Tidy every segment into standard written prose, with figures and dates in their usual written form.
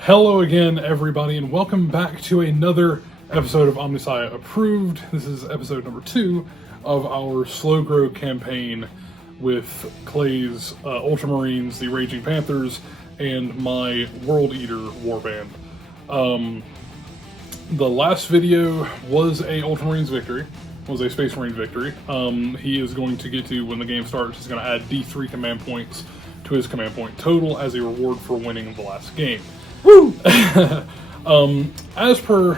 Hello again, everybody, and welcome back to another episode of Omnissiah Approved. This is episode number 2 of our slow grow campaign with Clay's Ultramarines, the Raging Panthers, and my World Eater warband. The last video was a Ultramarines victory, was a Space Marine victory. He is going to get to, when the game starts, he's going to add D3 command points to his command point total as a reward for winning the last game. Woo! As per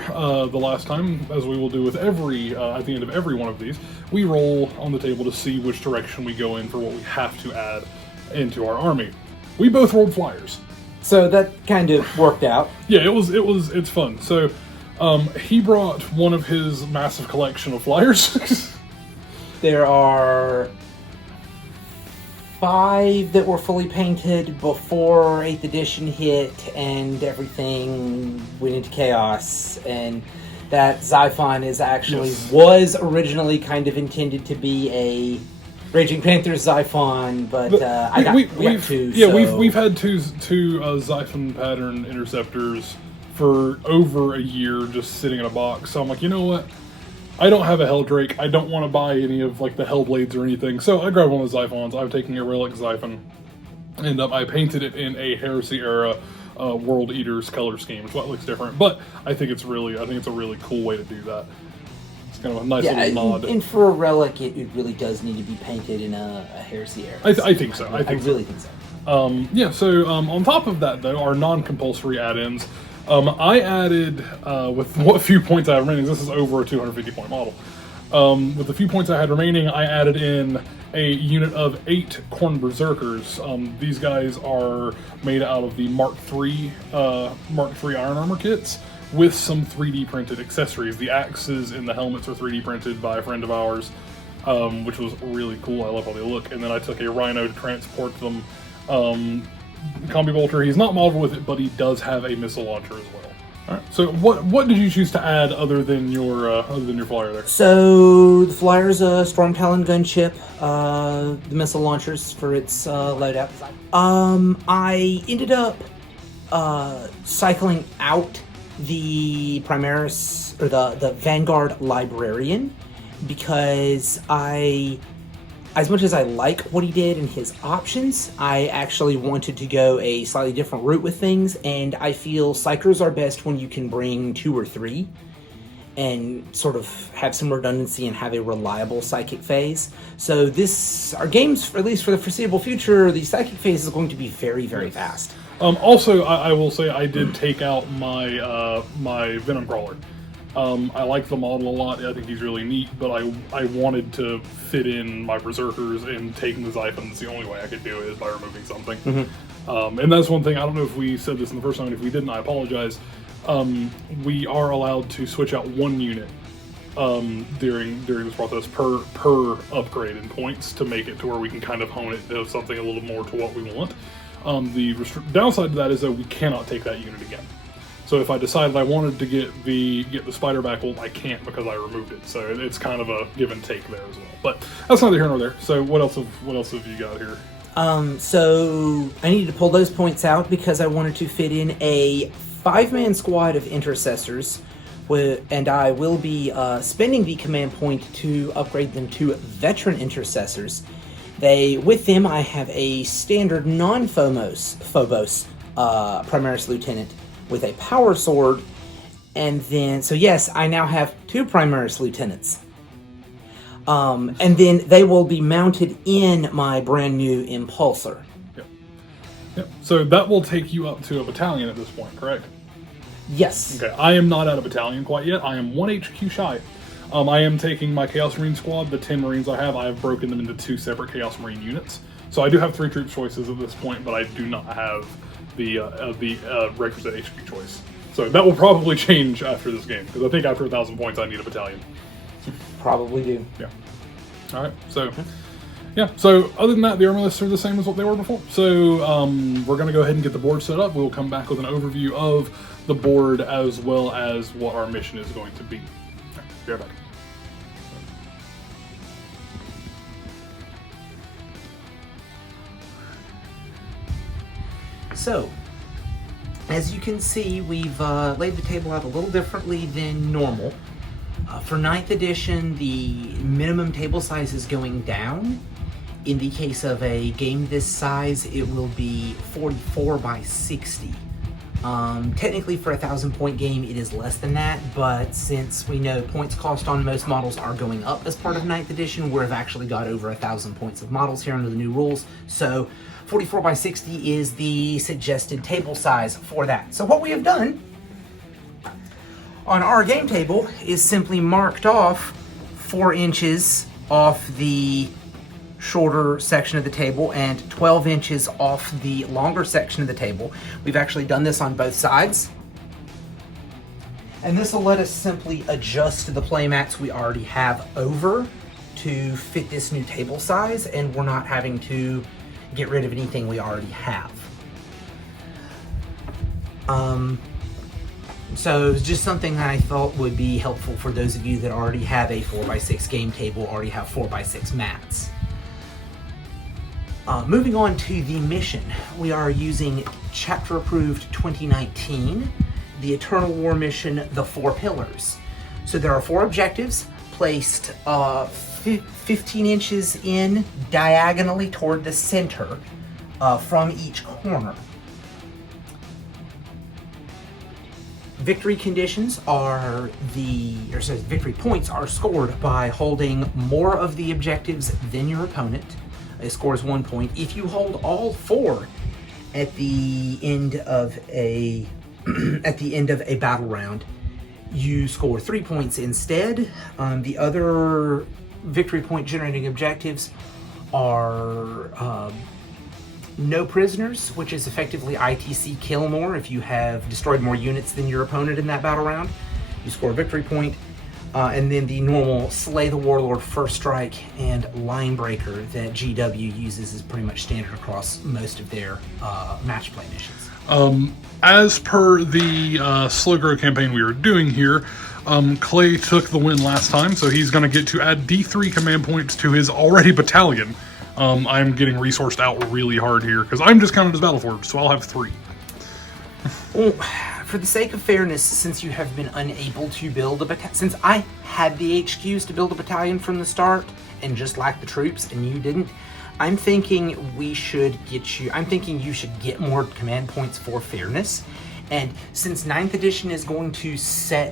the last time, as we will do with every, at the end of every one of these, we roll on the table to see which direction we go in for what we have to add into our army. We both rolled flyers. So that kind of worked out. Yeah, it's fun. So, he brought one of his massive collection of flyers. There are 5 that were fully painted before 8th edition hit, and everything went into chaos. And that Xiphon is actually was originally kind of intended to be a Raging Panthers Xiphon, but we got 2. Yeah, so. we've had two Xiphon pattern interceptors for over a year, just sitting in a box. So I'm like, you know what? I don't have a Helldrake. I don't want to buy any of like the Hellblades or anything. So I grabbed one of the Xiphons. I'm taking a Relic Xiphon, and I painted it in a Heresy era World Eaters color scheme. It's what looks different, but I think it's a really cool way to do that. It's kind of a nice little nod. And for a Relic, it really does need to be painted in a Heresy era. I think so. I really think so. So on top of that, though, our non-compulsory add-ins. I added, with what few points I have remaining, this is over a 250 point model. With the few points I had remaining, I added in a unit of 8 Khorne Berserkers. These guys are made out of the Mark III Iron Armor kits with some 3D printed accessories. The axes and the helmets are 3D printed by a friend of ours, which was really cool. I love how they look. And then I took a Rhino to transport them. Combi Bolter, he's not modeled with it, but he does have a missile launcher as well. All right. So what did you choose to add other than your flyer there? So the flyer's a Storm Talon gunship, the missile launchers for its loadout. I ended up cycling out the Primaris or the Vanguard Librarian because as much as I like what he did and his options, I actually wanted to go a slightly different route with things, and I feel Psychers are best when you can bring 2 or 3 and sort of have some redundancy and have a reliable psychic phase. So our games, at least for the foreseeable future, the psychic phase is going to be very, very fast. Also, I will say I did take out my my Venom Crawler. I like the model a lot. I think he's really neat, but I wanted to fit in my Berserkers, and taking the Xiphons, the only way I could do it is by removing something. Mm-hmm. And that's one thing, I don't know if we said this in the first time, and if we didn't, I apologize. We are allowed to switch out 1 unit during this process per upgrade in points to make it to where we can kind of hone it to something a little more to what we want. The downside to that is that we cannot take that unit again. So if I decided I wanted to get the spider back, well, I can't because I removed it. So it's kind of a give and take there as well. But that's neither here nor there. So what else have you got here? So I needed to pull those points out because I wanted to fit in a 5-man squad of intercessors, and I will be spending the command point to upgrade them to veteran intercessors. With them, I have a standard non-Phobos Primaris Lieutenant with a power sword, and then, so yes, I now have 2 Primaris Lieutenants. And then they will be mounted in my brand new Impulsor. Yep. So that will take you up to a battalion at this point, correct? Yes. Okay, I am not at a battalion quite yet. I am 1 HQ shy. I am taking my Chaos Marine squad, the 10 Marines I have broken them into 2 separate Chaos Marine units. So I do have 3 troop choices at this point, but I do not have the requisite HQ choice. So that will probably change after this game, because I think after 1,000 points I need a battalion. Probably do. Yeah. Alright, so yeah, so other than that, the army lists are the same as what they were before. So we're going to go ahead and get the board set up. We'll come back with an overview of the board as well as what our mission is going to be. Be right back. So, as you can see, we've laid the table out a little differently than normal. For 9th edition, the minimum table size is going down. In the case of a game this size, it will be 44 by 60. Technically for a 1,000-point game, it is less than that, but since we know points cost on most models are going up as part of 9th edition, we've actually got over 1,000 points of models here under the new rules. So 44 by 60 is the suggested table size for that. So what we have done on our game table is simply marked off 4 inches off the shorter section of the table and 12 inches off the longer section of the table. We've actually done this on both sides. And this will let us simply adjust the playmats we already have over to fit this new table size, and we're not having to get rid of anything we already have. So it's just something that I thought would be helpful for those of you that already have a 4x6 game table, already have 4x6 mats. Moving on to the mission, we are using Chapter Approved 2019, the Eternal War mission, The Four Pillars. So there are 4 objectives placed 15 inches in diagonally toward the center from each corner. Victory conditions are victory points are scored by holding more of the objectives than your opponent. It scores 1 point. If you hold all 4 at the end of a battle round, you score 3 points instead. The other victory point generating objectives are no prisoners, which is effectively ITC kill more. If you have destroyed more units than your opponent in that battle round, you score a victory point. And then the normal Slay the Warlord, First Strike, and Line Breaker that GW uses is pretty much standard across most of their match play missions. As per the slow grow campaign we were doing here, Clay took the win last time, so he's going to get to add D3 command points to his already battalion. I'm getting resourced out really hard here, because I'm just counted as Battleforged, so I'll have 3. Well, for the sake of fairness, since you have been unable to build a battalion, since I had the HQs to build a battalion from the start, and just lacked the troops, and you didn't, I'm thinking you should get more command points for fairness. And since 9th edition is going to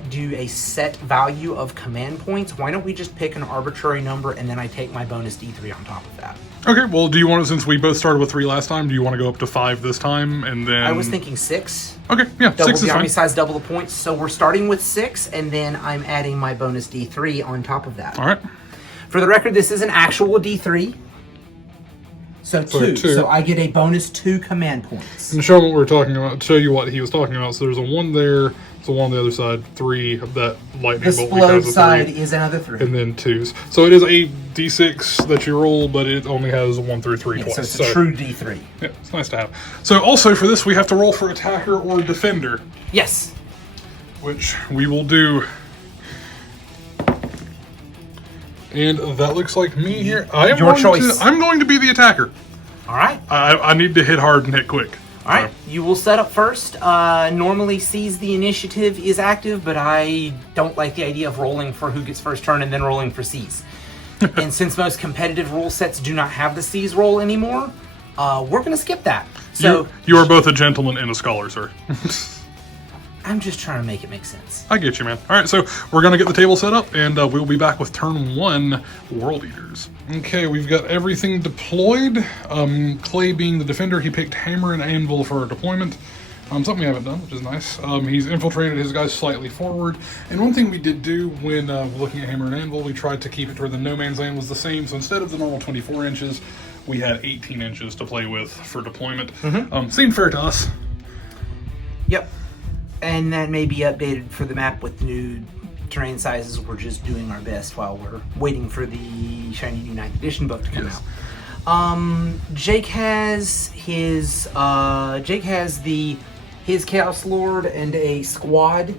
do a set value of command points, why don't we just pick an arbitrary number and then I take my bonus D3 on top of that? Okay, well, do you want to, since we both started with 3 last time, do you want to go up to 5 this time, and then... I was thinking 6. Okay, yeah, double 6 is the army fine. size, double the points. So we're starting with 6, and then I'm adding my bonus D3 on top of that. All right. For the record, this is an actual D3. So 2. So I get a bonus 2 command points. And show what we're talking about. Show you what he was talking about. So there's a 1 there. There's a 1 on the other side. 3 of that lightning bolt. The explode side is another 3. And then 2s. So it is a D6 that you roll, but it only has 1 through 3 twice. So it's a true D3. Yeah, it's nice to have. So also for this, we have to roll for attacker or defender. Yes. Which we will do. And that looks like me here. Your choice. I'm going to be the attacker. All right. I need to hit hard and hit quick. All right. You will set up first. Normally seize the initiative is active, but I don't like the idea of rolling for who gets first turn and then rolling for seize. And since most competitive rule sets do not have the seize roll anymore, we're going to skip that. So you are both a gentleman and a scholar, sir. I'm just trying to make it make sense. I get you, man. All right, so we're going to get the table set up, and we'll be back with turn 1, World Eaters. Okay, we've got everything deployed. Clay being the defender, he picked Hammer and Anvil for our deployment. Something we haven't done, which is nice. He's infiltrated his guys slightly forward. And one thing we did do when looking at Hammer and Anvil, we tried to keep it to where the no man's land was the same. So instead of the normal 24 inches, we had 18 inches to play with for deployment. Seemed fair to us. Yep. And that may be updated for the map with new terrain sizes. We're just doing our best while we're waiting for the Shiny New 9th Edition book to come out. Jake has his Chaos Lord and a squad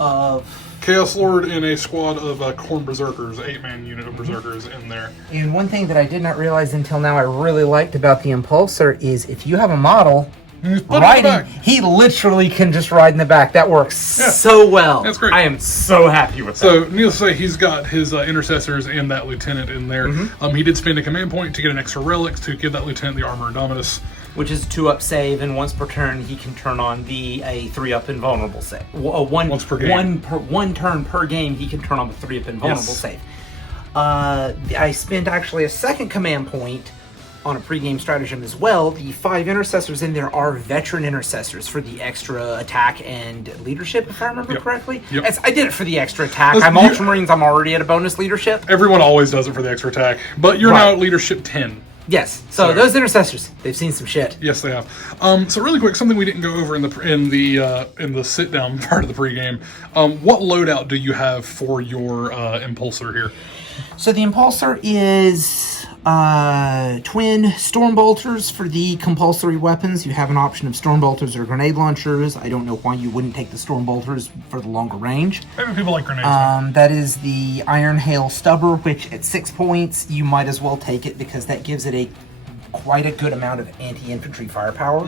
of Chaos Lord and a squad of Khorne Berserkers, 8-man unit of Berserkers in there. And one thing that I did not realize until now I really liked about the Impulsor is if you have a model riding. He literally can just ride in the back. That works so well. That's great. I am so happy with that. So, needless to say, he's got his intercessors and that lieutenant in there. He did spend a command point to get an extra relic to give that lieutenant the armor Indominus. Which is a 2-up save, and once per turn he can turn on a 3-up invulnerable save. Once per game. One turn per game he can turn on the 3-up invulnerable save. I spent actually a second command point on a pregame stratagem as well. The 5 intercessors in there are veteran intercessors for the extra attack and leadership, if I remember correctly. I did it for the extra attack. I'm Ultramarines, I'm already at a bonus leadership. Everyone always does it for the extra attack, but you're now at leadership 10. Yes. So those intercessors, they've seen some shit. Yes, they have. So really quick, something we didn't go over in the sit down part of the pregame. What loadout do you have for your impulsor here? So the impulsor is twin storm bolters for the compulsory weapons. You have an option of storm bolters or grenade launchers. I don't know why you wouldn't take the storm bolters for the longer range. Maybe people like grenades. That is the Iron Hail Stubber, which at 6 points you might as well take it because that gives it quite a good amount of anti-infantry firepower.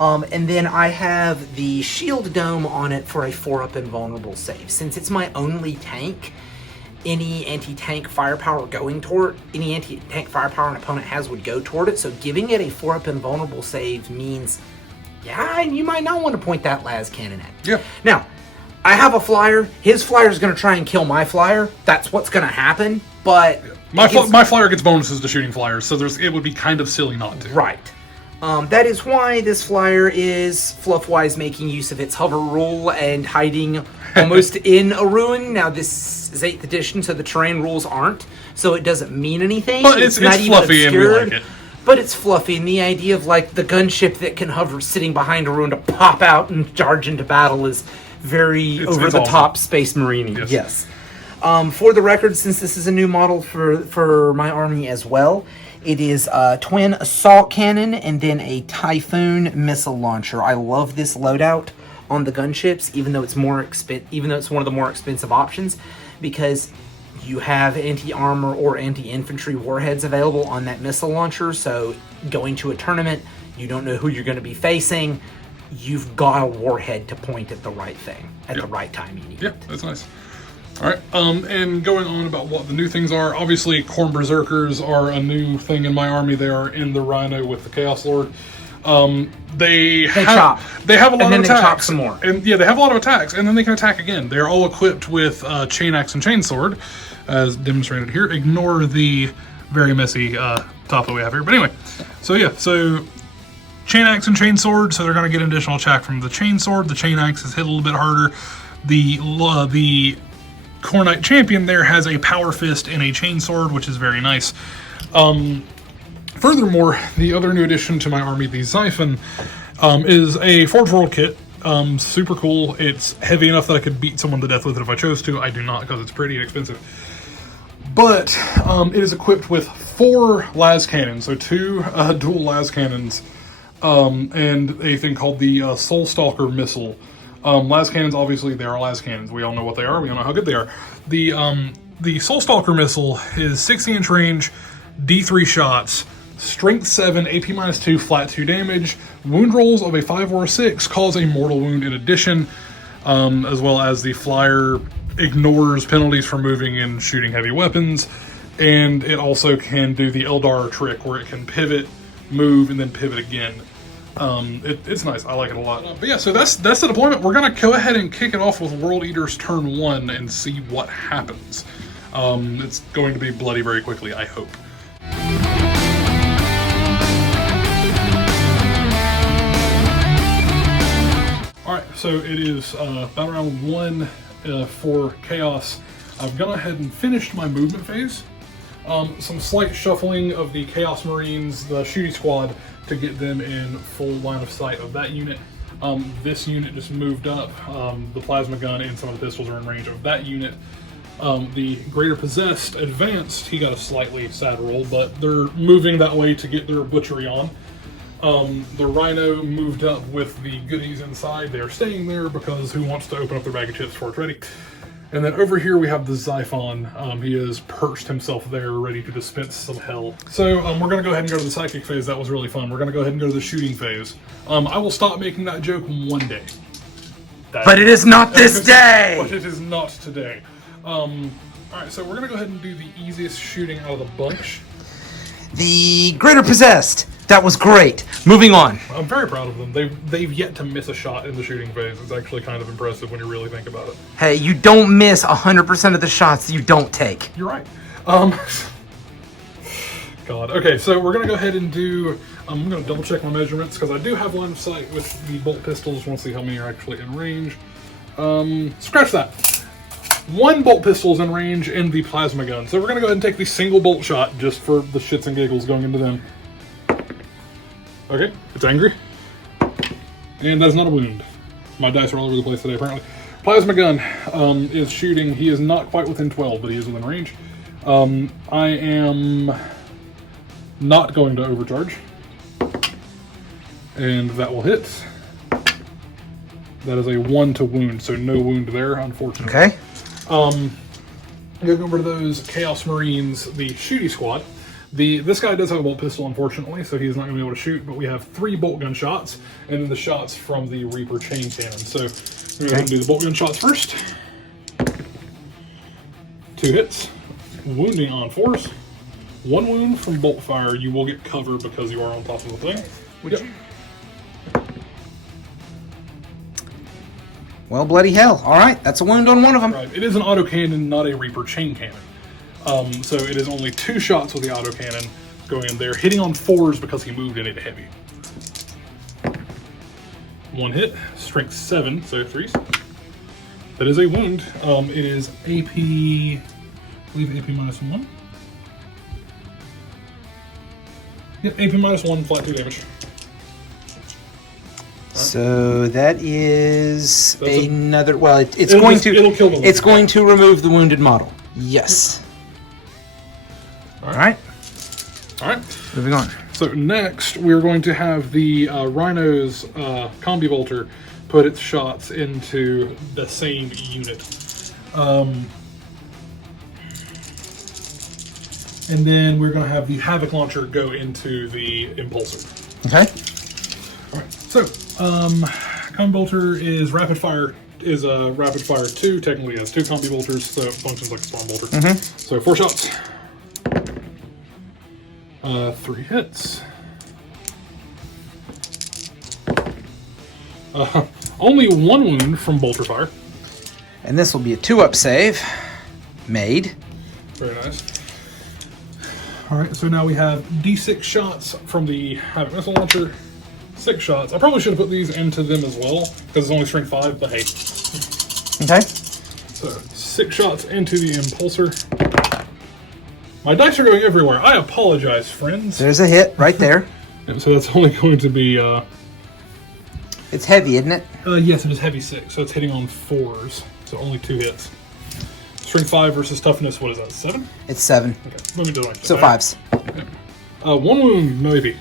And then I have the Shield Dome on it for a 4-up invulnerable save. Since it's my only tank, any anti-tank firepower any anti-tank firepower an opponent has would go toward it, so giving it a 4-up invulnerable save means, you might not want to point that las cannon at. Yeah. Now, I have a flyer. His flyer is going to try and kill my flyer. That's what's going to happen, but... My flyer gets bonuses to shooting flyers, so it would be kind of silly not to. Right. That is why this flyer is fluff-wise making use of its hover rule and hiding almost in a ruin. Now, this is 8th edition, so the terrain rules aren't, so it doesn't mean anything. But it's not even fluffy obscured, and we like it. But it's fluffy, and the idea of, like, the gunship that can hover sitting behind a ruin to pop out and charge into battle is very over-the-top awesome. Space Marine-y. Yes. For the record, since this is a new model for my army as well, it is a twin assault cannon and then a Typhoon missile launcher. I love this loadout on the gunships, even though it's one of the more expensive options, because you have anti-armor or anti-infantry warheads available on that missile launcher. So going to a tournament, you don't know who you're going to be facing. You've got a warhead to point at the right thing at the right time you need it. That's nice. All right, and going on about what the new things are, obviously Khorne Berserkers are a new thing in my army. They are in the Rhino with the Chaos Lord. They have a lot of attacks. They chop some more. And they have a lot of attacks, and then they can attack again. They're all equipped with Chain Axe and Chain Sword, as demonstrated here. Ignore the very messy top that we have here. But anyway, so Chain Axe and Chain Sword, so they're going to get an additional attack from the Chain Sword. The Chain Axe is hit a little bit harder. The Khorne Knight Champion there has a Power Fist and a Chain Sword, which is very nice. Furthermore, the other new addition to my army, the Xiphon, is a Forge World kit. Super cool. It's heavy enough that I could beat someone to death with it if I chose to. I do not, because it's pretty and expensive. But it is equipped with 4 las cannons, so 2 dual las cannons, and a thing called the Soul Stalker missile. Las cannons, obviously, they are las cannons. We all know what they are. We all know how good they are. The Soul Stalker missile is 60-inch range, D3 shots, strength 7, AP -2, flat 2 damage. Wound rolls of a 5 or a 6 cause a mortal wound in addition, as well as the flyer ignores penalties for moving and shooting heavy weapons. And it also can do the Eldar trick where it can pivot, move, and then pivot again. It's nice. I like it a lot. But yeah, so that's the deployment. We're going to go ahead and kick it off with World Eaters turn 1 and see what happens. It's going to be bloody very quickly, I hope. Alright, so it is battle round 1 for Chaos. I've gone ahead and finished my movement phase. Some slight shuffling of the Chaos Marines, the shooting squad, to get them in full line of sight of that unit. This unit just moved up. The plasma gun and some of the pistols are in range of that unit. The Greater Possessed advanced. He got a slightly sad roll, but they're moving that way to get their butchery on. The Rhino moved up with the goodies inside. They're staying there because who wants to open up their bag of chips before it's ready? And then over here we have the Xiphon. He has perched himself there, ready to dispense some hell. So we're going to go ahead and go to the psychic phase. That was really fun. We're going to go ahead and go to the shooting phase. I will stop making that joke one day. But it is not this day! But it is not today. Alright, so we're going to go ahead and do the easiest shooting out of the bunch. The Greater Possessed. That was great. Moving on. I'm very proud of them. They've yet to miss a shot in the shooting phase. It's actually kind of impressive when you really think about it. Hey, you don't miss 100% of the shots you don't take. You're right. God. Okay, so we're going to go ahead and do... I'm going to double check my measurements because I do have line of sight with the bolt pistols. Want to see how many are actually in range. Scratch that. 1 bolt pistol is in range in the plasma gun. So we're going to go ahead and take the single bolt shot just for the shits and giggles going into them. Okay, it's angry. And that is not a wound. My dice are all over the place today, apparently. Plasma gun is shooting. He is not quite within 12, but he is within range. I am not going to overcharge. And that will hit. That is a 1 to wound, so no wound there, unfortunately. Okay. Going over to those Chaos Marines, the shooty squad. This guy does have a bolt pistol, unfortunately, so he's not going to be able to shoot, but we have 3 bolt gun shots, and then the shots from the Reaper chain cannon. So we're going to do the bolt gun shots first. 2 hits. Wounding on 4s. 1 wound from bolt fire. You will get cover because you are on top of the thing. Yep. Well, bloody hell. All right, that's a wound on one of them. Right. It is an autocannon, not a Reaper chain cannon. So it is only 2 shots with the autocannon going in there, hitting on 4s because he moved in it heavy. 1 hit, strength 7, so 3s. That is a wound. It is AP, I believe AP -1. Yep, AP -1, flat 2 damage. So that is another. Well, it's It'll going kill the wounded. It's going to remove the wounded model. Yes. All right. Moving on. So next, we're going to have the Rhino's Combi Bolter put its shots into the same unit. And then we're going to have the Havoc Launcher go into the Impulsor. Okay. Alright, so, Combi Bolter is rapid fire 2, technically has 2 Combi Bolters, so it functions like a Storm Bolter. So 4 shots. 3 hits. Only 1 wound from Bolter Fire. And this will be a 2-up save. Made. Very nice. Alright, so now we have D6 shots from the Havoc Missile Launcher. 6 shots. I probably should have put these into them as well, because it's only strength 5, but hey. Okay. So, 6 shots into the Impulsor. My dice are going everywhere. I apologize, friends. There's a hit right there. And so that's only going to be, It's heavy, isn't it? yes, it is heavy 6, so it's hitting on 4s. So only 2 hits. Strength 5 versus toughness, what is that, 7? It's 7. Okay, let me do it like this. So 5s. 1 wound, no AP.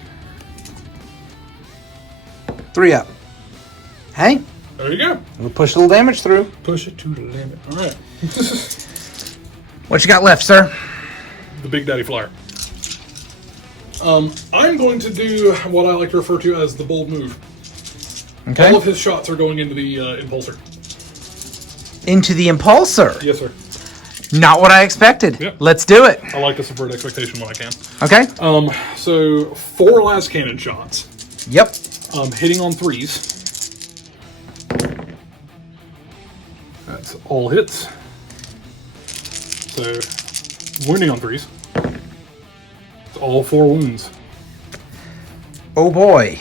3 up. Hey, There you go. we'll push a little damage through. Push it to the limit. Alright. What you got left, sir? The Big Daddy Flyer. I'm going to do what I like to refer to as the bold move. Okay. All of his shots are going into the Impulsor. Into the Impulsor. Yes, sir. Not what I expected. Yep. Let's do it. I like to subvert expectation when I can. Okay. So 4 last cannon shots. Yep. Hitting on 3s. That's all hits. So wounding on 3s. It's all 4 wounds. Oh boy.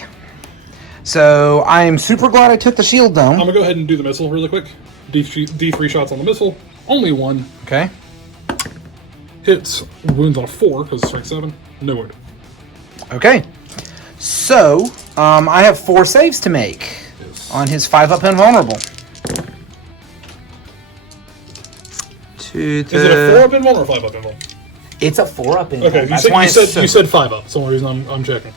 So I am super glad I took the shield I'm dome. gonna go ahead and do the missile really quick. D3 shots on the missile. Only 1. Okay. Hits. Wounds on a 4 because it's strength 7. No wound. Okay. So I have 4 saves to make on his 5-up invulnerable. Is it a 4-up invuln or 5-up invuln? It's a 4-up invuln. Okay, That's you why said, it's so- you said 5-up. So the reason I'm checking.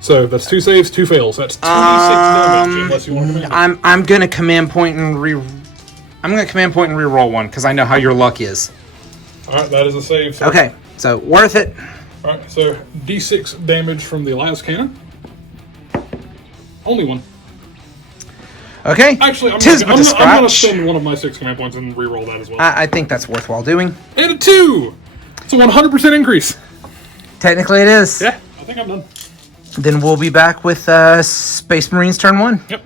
So that's 2 saves, 2 fails. That's 26 damage unless you want to command. I'm gonna command point and I'm going to command point and reroll one because I know how your luck is. All right, that is a save. Sir. Okay, so worth it. All right, so D6 damage from the las cannon. Only one. Okay. Actually, I'm Tis going but a to scratch. spend one of my 6 command points and reroll that as well. I think that's worthwhile doing. And a 2! It's a 100% increase. Technically it is. Yeah, I think I'm done. Then we'll be back with Space Marines turn 1. Yep.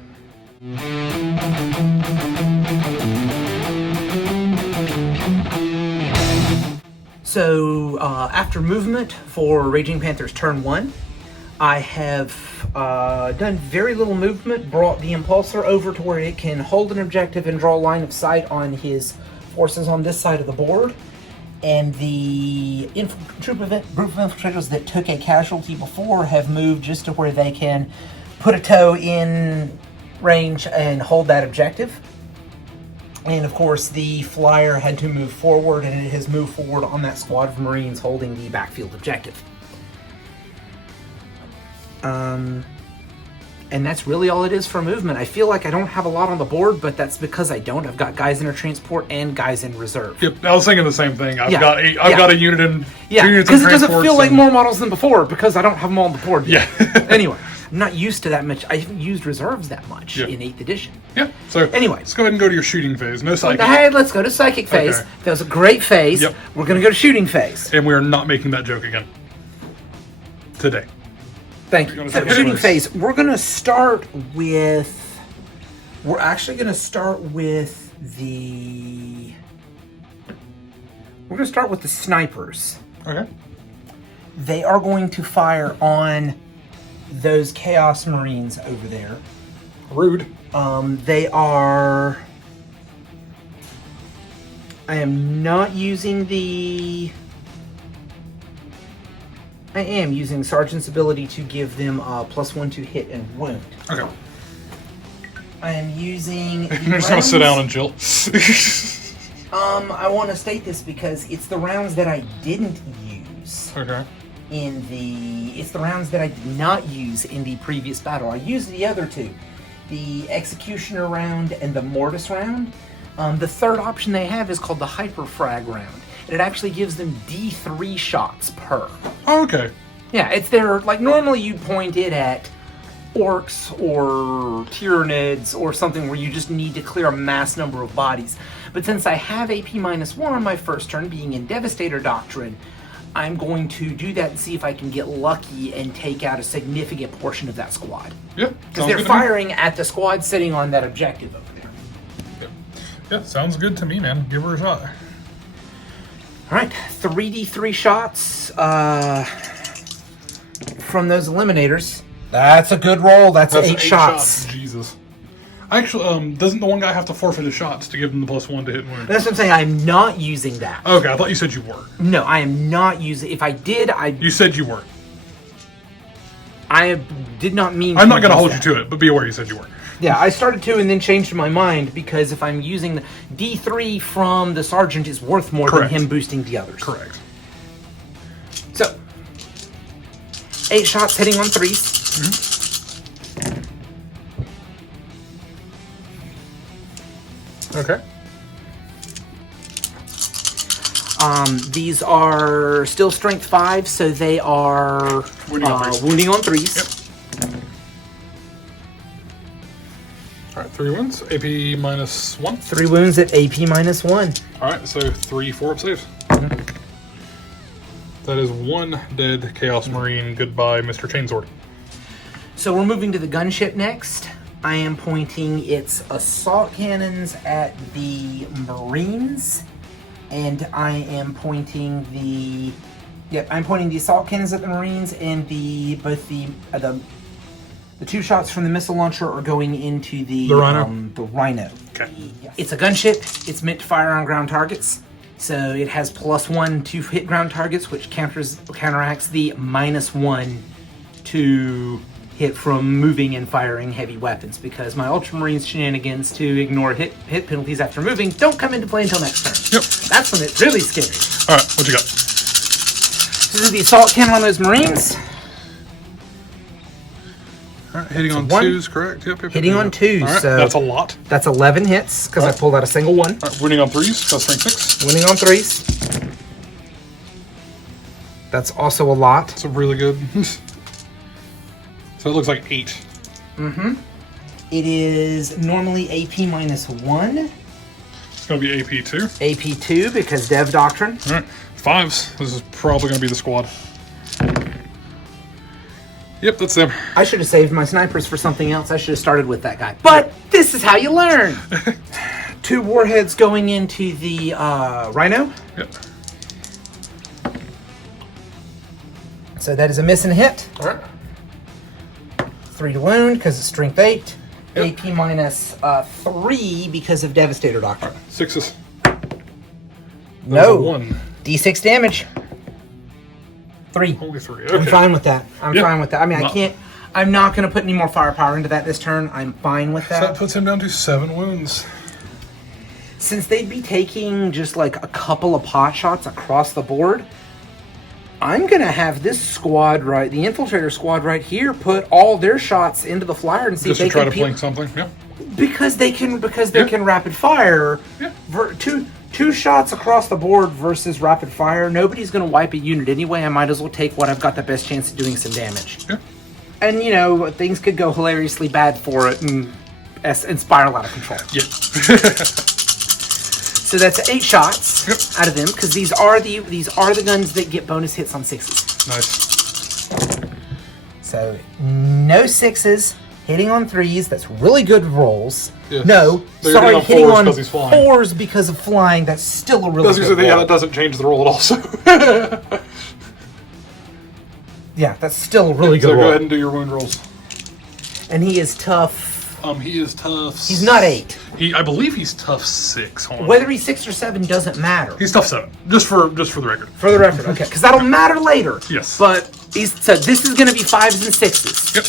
So, after movement for Raging Panthers turn 1, I have done very little movement, brought the Impulsor over to where it can hold an objective and draw line of sight on his forces on this side of the board. And the group of infiltrators that took a casualty before have moved just to where they can put a toe in range and hold that objective. And of course, the flyer had to move forward, and it has moved forward on that squad of Marines holding the backfield objective. And that's really all it is for movement. I feel like I don't have a lot on the board, but that's because I don't. I've got guys in a transport and guys in reserve. Yep, I was thinking the same thing. I've Yeah. got a unit in. 2 Yeah, units because in it doesn't feel like transports more models than before because I don't have them all on the board yet. Yeah. Anyway, I'm not used to that much. I haven't used reserves that much Yeah. in 8th edition. Yeah. So Anyway. let's go ahead and go to your shooting phase. No psychic. Hey, let's go to psychic phase. Okay. That was a great phase. Yep. We're going to go to shooting phase. And we are not making that joke again today. Thank We're you. gonna So start shooting with- phase. We're going to start with. We're actually going to start with the. We're going to start with the snipers. Okay. They are going to fire on those Chaos Marines over there. Rude. They are. I am not using the. I am using Sergeant's ability to give them +1 to hit and wound. Okay. I am using. I'm just gonna sit down and chill. I want to state this because it's the rounds that I didn't use Okay. in the. It's the rounds that I did not use in the previous battle. I used the other two, the Executioner round and the Mortis round. The third option they have is called the Hyperfrag round. And it actually gives them D3 shots per. Oh, okay. Yeah, it's their, like, normally you'd point it at orcs or Tyranids or something where you just need to clear a mass number of bodies. But since I have AP-1 on my first turn, being in Devastator Doctrine, I'm going to do that and see if I can get lucky and take out a significant portion of that squad. Yeah. Because they're firing at the squad sitting on that objective over there. Yeah, sounds good to me, man. Give her a shot. Alright, 3d3 shots from those eliminators. That's a good roll. That's 8 shots. Jesus. Actually, doesn't the one guy have to forfeit his shots to give them the +1 to hit and wound? That's what I'm saying. I'm not using that. Okay, I thought you said you were. No, I am not using. If I did, You said you were. I did not mean. I'm not going to hold use you that. to it, but be aware you said you were. Yeah, I started to and then changed my mind because if I'm using the D3 from the sergeant is worth more Correct. than him boosting the others. Correct. So, 8 shots hitting on 3s. Okay. These are still strength 5, so they are Wounding on 3s. wounding on 3s. Yep. Alright, 3 wounds. AP -1. 3 wounds at AP -1. Alright, so 3 4-up saves. That is 1 dead Chaos Marine. Goodbye, Mr. Chainsword. So we're moving to the gunship next. I am pointing its assault cannons at the Marines, and I am pointing the. Yep, I'm pointing the assault cannons at the Marines, and the 2 shots from the missile launcher are going into the Rhino? The Rhino. Okay. It's a gunship. It's meant to fire on ground targets. So it has +1 to hit ground targets, which counteracts the -1 to hit from moving and firing heavy weapons. Because my Ultramarines shenanigans to ignore hit penalties after moving don't come into play until next turn. Yep. That's when it's really scary. Alright, what you got? This is the assault cannon on those Marines. All right, hitting on 2s, correct? Yep. Hitting on 2s. All right, so that's a lot. That's 11 hits because I pulled out a single 1. All right, winning on 3s. That's strength 6. Winning on 3s. That's also a lot. So really good. So it looks like 8. Mm-hmm. It is normally AP -1. It's going to be AP2. AP2 because Dev Doctrine. All right, 5s. This is probably going to be the squad. Yep, that's them. I should have saved my snipers for something else. I should have started with that guy. But this is how you learn. 2 warheads going into the Rhino. Yep. So that is a miss and a hit. All right. 3 to wound because it's strength 8. Yep. AP -3 because of Devastator Doctrine. All right, 6s. No. 1. D6 damage. 3. Only 3. Okay. I'm fine with that. I'm Yep. fine with that. I mean, I'm not going to put any more firepower into that this turn. I'm fine with So that that. puts him down to 7 wounds. Since they'd be taking just like a couple of pot shots across the board, I'm going to have this squad the Infiltrator squad right here, put all their shots into the flyer and see Just if to they try can to blink something. Yeah. Because they can Yeah. rapid fire. Yeah. Two shots across the board versus rapid fire. Nobody's going to wipe a unit anyway. I might as well take what I've got the best chance of doing some damage. Yeah. And, you know, things could go hilariously bad for it and spiral out of control. Yeah. So that's 8 shots Yep. out of them because these are the guns that get bonus hits on 6s. Nice. So no 6s, hitting on 3s. That's really good rolls. Yes. No, So you're sorry, hitting 4s on 'cause he's flying. 4s because of flying. That's still a really good roll. Yeah, that doesn't change the roll at all. So. Yeah, that's still a really good So roll. go ahead and do your wound rolls. And he is tough. He is tough. He's not 8. I believe he's tough 6. Hold on. Whether he's 6 or 7 doesn't matter. He's tough 7. Just for the record. For the record, okay, because that'll matter later. Yes. But so this is going to be 5s and 6s. Yep.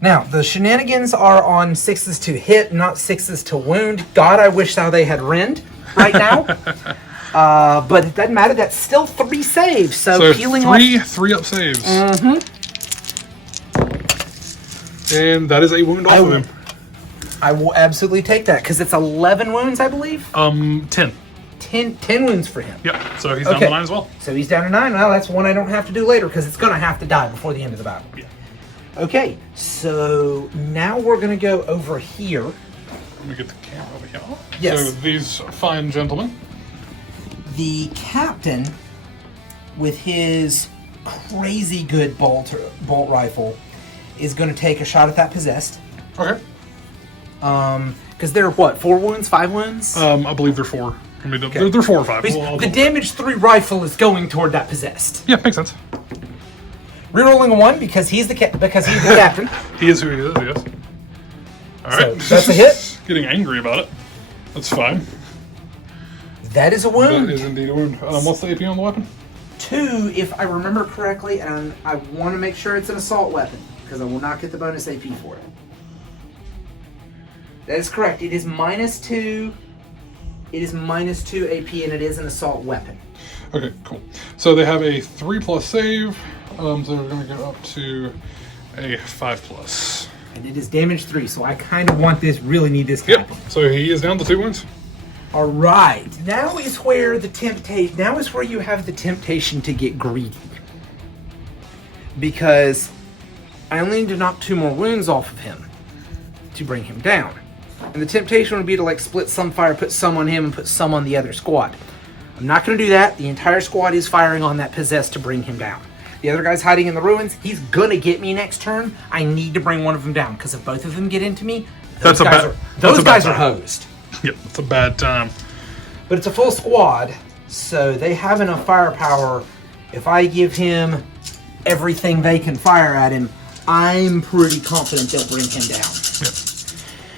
Now, the shenanigans are on 6s to hit, not 6s to wound. God, I wish how they had rend right now. But it doesn't matter. That's still 3 saves. So peeling off 3 up saves. Mm-hmm. And that is a wound off of him. I will absolutely take that because it's 11 wounds, I believe. 10. 10 wounds for him. Yep. So he's down to 9 as well. So he's down to 9. Well, that's one I don't have to do later because it's going to have to die before the end of the battle. Yeah. Okay, so now we're going to go over here. Let me get the camera over here. Yes. So these fine gentlemen. The captain, with his crazy good bolt rifle, is going to take a shot at that possessed. Okay. Because they're what, 4 wounds, 5 wounds? I believe they're 4. I mean, they're 4 or 5. The damage 3 rifle is going toward that possessed. Yeah, makes sense. Rerolling a 1 because he's the captain. He is who he is, yes. Alright. So that's a hit. Getting angry about it. That's fine. That is a wound. That is indeed a wound. What's the AP on the weapon? 2, if I remember correctly, and I want to make sure it's an assault weapon because I will not get the bonus AP for it. That is correct. It is -2. It is -2 AP, and it is an assault weapon. Okay, cool. So they have a 3+ save. So we're going to go up to a 5+. And it is damage 3, so I kind of need this Yep. happen. So he is down to 2 wounds. All right. Now is where you have the temptation to get greedy. Because I only need to knock 2 more wounds off of him to bring him down. And the temptation would be to split some fire, put some on him, and put some on the other squad. I'm not going to do that. The entire squad is firing on that possessed to bring him down. The other guy's hiding in the ruins. He's going to get me next turn. I need to bring one of them down, because if both of them get into me, those guys are hosed. Yep, it's a bad time. But it's a full squad, so they have enough firepower. If I give him everything they can fire at him, I'm pretty confident they'll bring him down. Yep.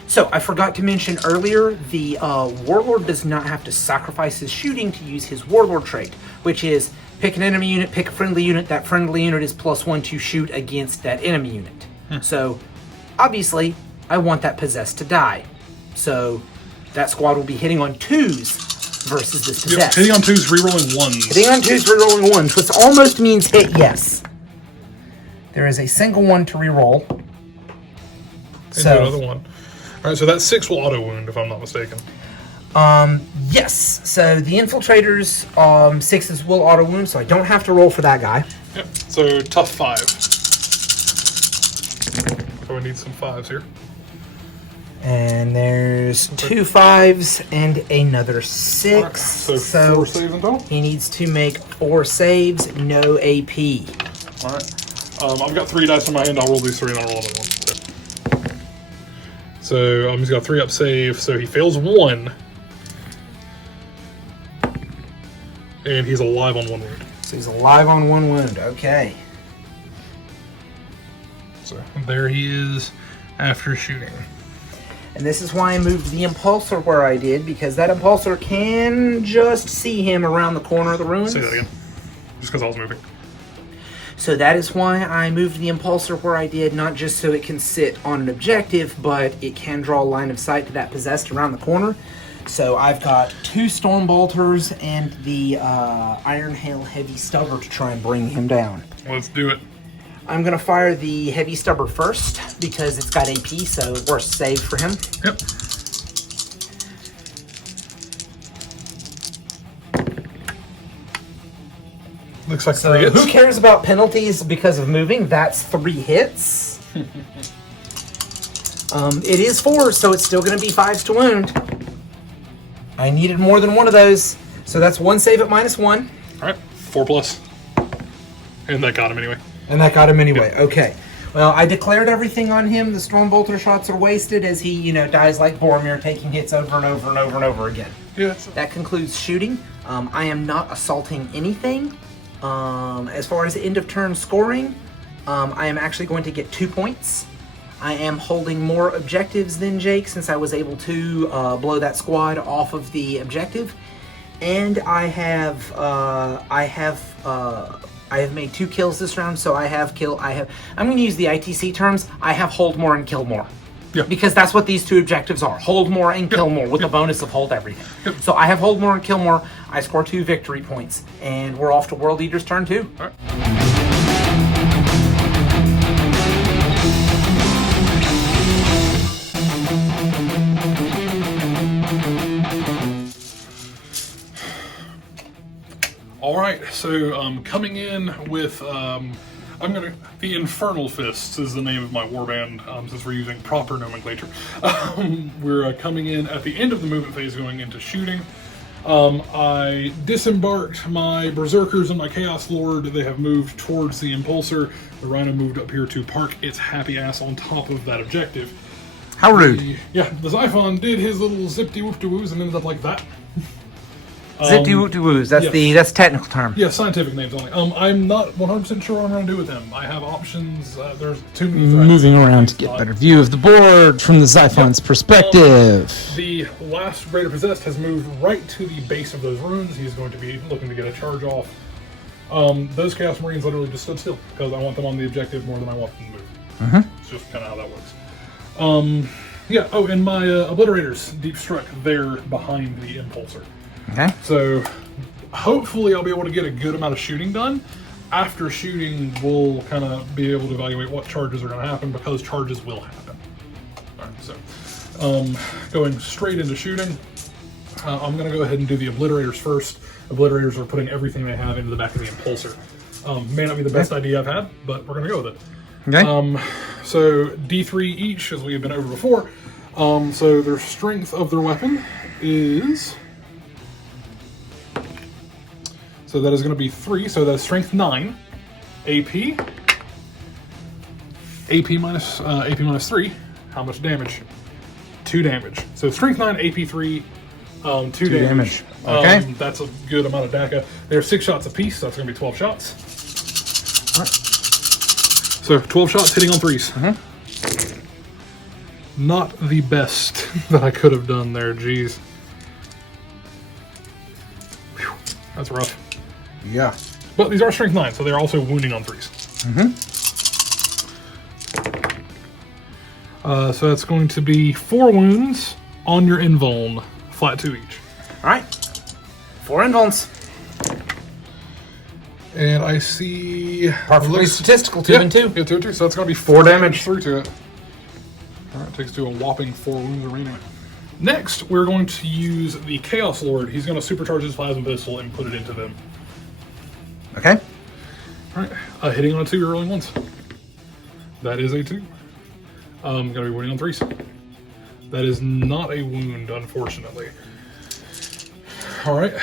So, I forgot to mention earlier, the Warlord does not have to sacrifice his shooting to use his Warlord trait, which is pick an enemy unit, pick a friendly unit, that friendly unit is +1 to shoot against that enemy unit. So, obviously, I want that possessed to die. So, that squad will be hitting on 2s versus this possessed. Yep. Hitting on 2s, rerolling 1s. Hitting on 2s, rerolling 1s, which almost means hit yes. There is a single one to reroll. So another one. All right, so that 6 will auto wound, if I'm not mistaken. Yes. So the infiltrators, 6s will auto wound, so I don't have to roll for that guy. Yep. So tough 5. So we need some 5s here. And there's 2 5s and another 6. Right, so 4 saves in total. He needs to make 4 saves, no AP. All right. I've got 3 dice in my hand. I'll roll these 3 and I'll roll another one. So he's got 3 up save, so he fails 1. And he's alive on 1 wound. So he's alive on 1 wound, okay. So there he is after shooting. And this is why I moved the impulsor where I did, because that impulsor can just see him around the corner of the ruins. Say that again. Just because I was moving. So that is why I moved the impulsor where I did, not just so it can sit on an objective, but it can draw a line of sight to that possessed around the corner. So I've got 2 storm bolters and the iron hail heavy stubber to try and bring him down. Let's do it. I'm gonna fire the heavy stubber first because it's got AP, so worst save for him. Yep. Looks like 3 hits. Who cares about penalties because of moving? That's 3 hits. It is 4, so it's still going to be 5s to wound. I needed more than one of those, so that's 1 save at -1. All right, 4 plus. And that got him anyway. And that got him anyway. Yep. Okay. Well, I declared everything on him. The Stormbolter shots are wasted as he, dies like Boromir, taking hits over and over and over and over again. Yeah. That concludes shooting. I am not assaulting anything. As far as end of turn scoring, I am actually going to get 2 points. I am holding more objectives than Jake since I was able to blow that squad off of the objective, and I have made 2 kills this round, so I'm going to use the ITC terms. I have hold more and kill more. Yeah. Because that's what these 2 objectives are. Hold more and kill more with the bonus of hold everything. Yep. So I have hold more and kill more. I score 2 victory points. And we're off to World Eater's turn 2. All right. All right, so coming in with the Infernal Fists is the name of my warband, since we're using proper nomenclature. We're coming in at the end of the movement phase, going into shooting. I disembarked my Berserkers and my Chaos Lord. They have moved towards the Impulsor. The Rhino moved up here to park its happy ass on top of that objective. How rude. The Xiphon did his little zip-de-whoop-de-woos and ended up like that. Zip-de-whoop-de-woos, that's technical term. Yeah, scientific names only. I'm not 100% sure what I'm going to do with him. I have options. There's too many threats. Moving around to get a better view of the board from the Xiphon's perspective. The last Raider Possessed has moved right to the base of those ruins. He's going to be looking to get a charge off. Those Chaos Marines literally just stood still because I want them on the objective more than I want them to move. It's just kind of how that works. And my Obliterators deep struck there behind the Impulsor. Okay. So hopefully I'll be able to get a good amount of shooting done. After shooting, we'll kind of be able to evaluate what charges are going to happen, because charges will happen. All right, so going straight into shooting, I'm going to go ahead and do the Obliterators first. Obliterators are putting everything they have into the back of the Impulsor. May not be the best idea I've had, but we're going to go with it. Okay. So D3 each, as we have been over before. So their strength of their weapon is... So that is going to be 3, so that's strength 9. AP minus 3. How much damage? 2 damage. So strength 9, AP 3, 2 damage. Okay. That's a good amount of DACA. There are 6 shots apiece, so that's going to be 12 shots. All right. So 12 shots hitting on 3s. Not the best that I could have done there, jeez. Whew, that's rough. Yeah. But these are strength 9, so they're also wounding on 3s. So that's going to be 4 wounds on your invuln, flat 2 each. Alright. 4 invulns. And I see... Perfectly statistical, 2 and 2. Yeah, 2 and 2, so that's going to be 4 damage. through to it. Alright, takes to a whopping 4 wounds remaining. Next, we're going to use the Chaos Lord. He's going to supercharge his Plasma Pistol and put it into them. Okay. Alright, hitting on a 2, you're rolling 1s. That is a 2. Going to be winning on 3s. That is not a wound, unfortunately. Alright,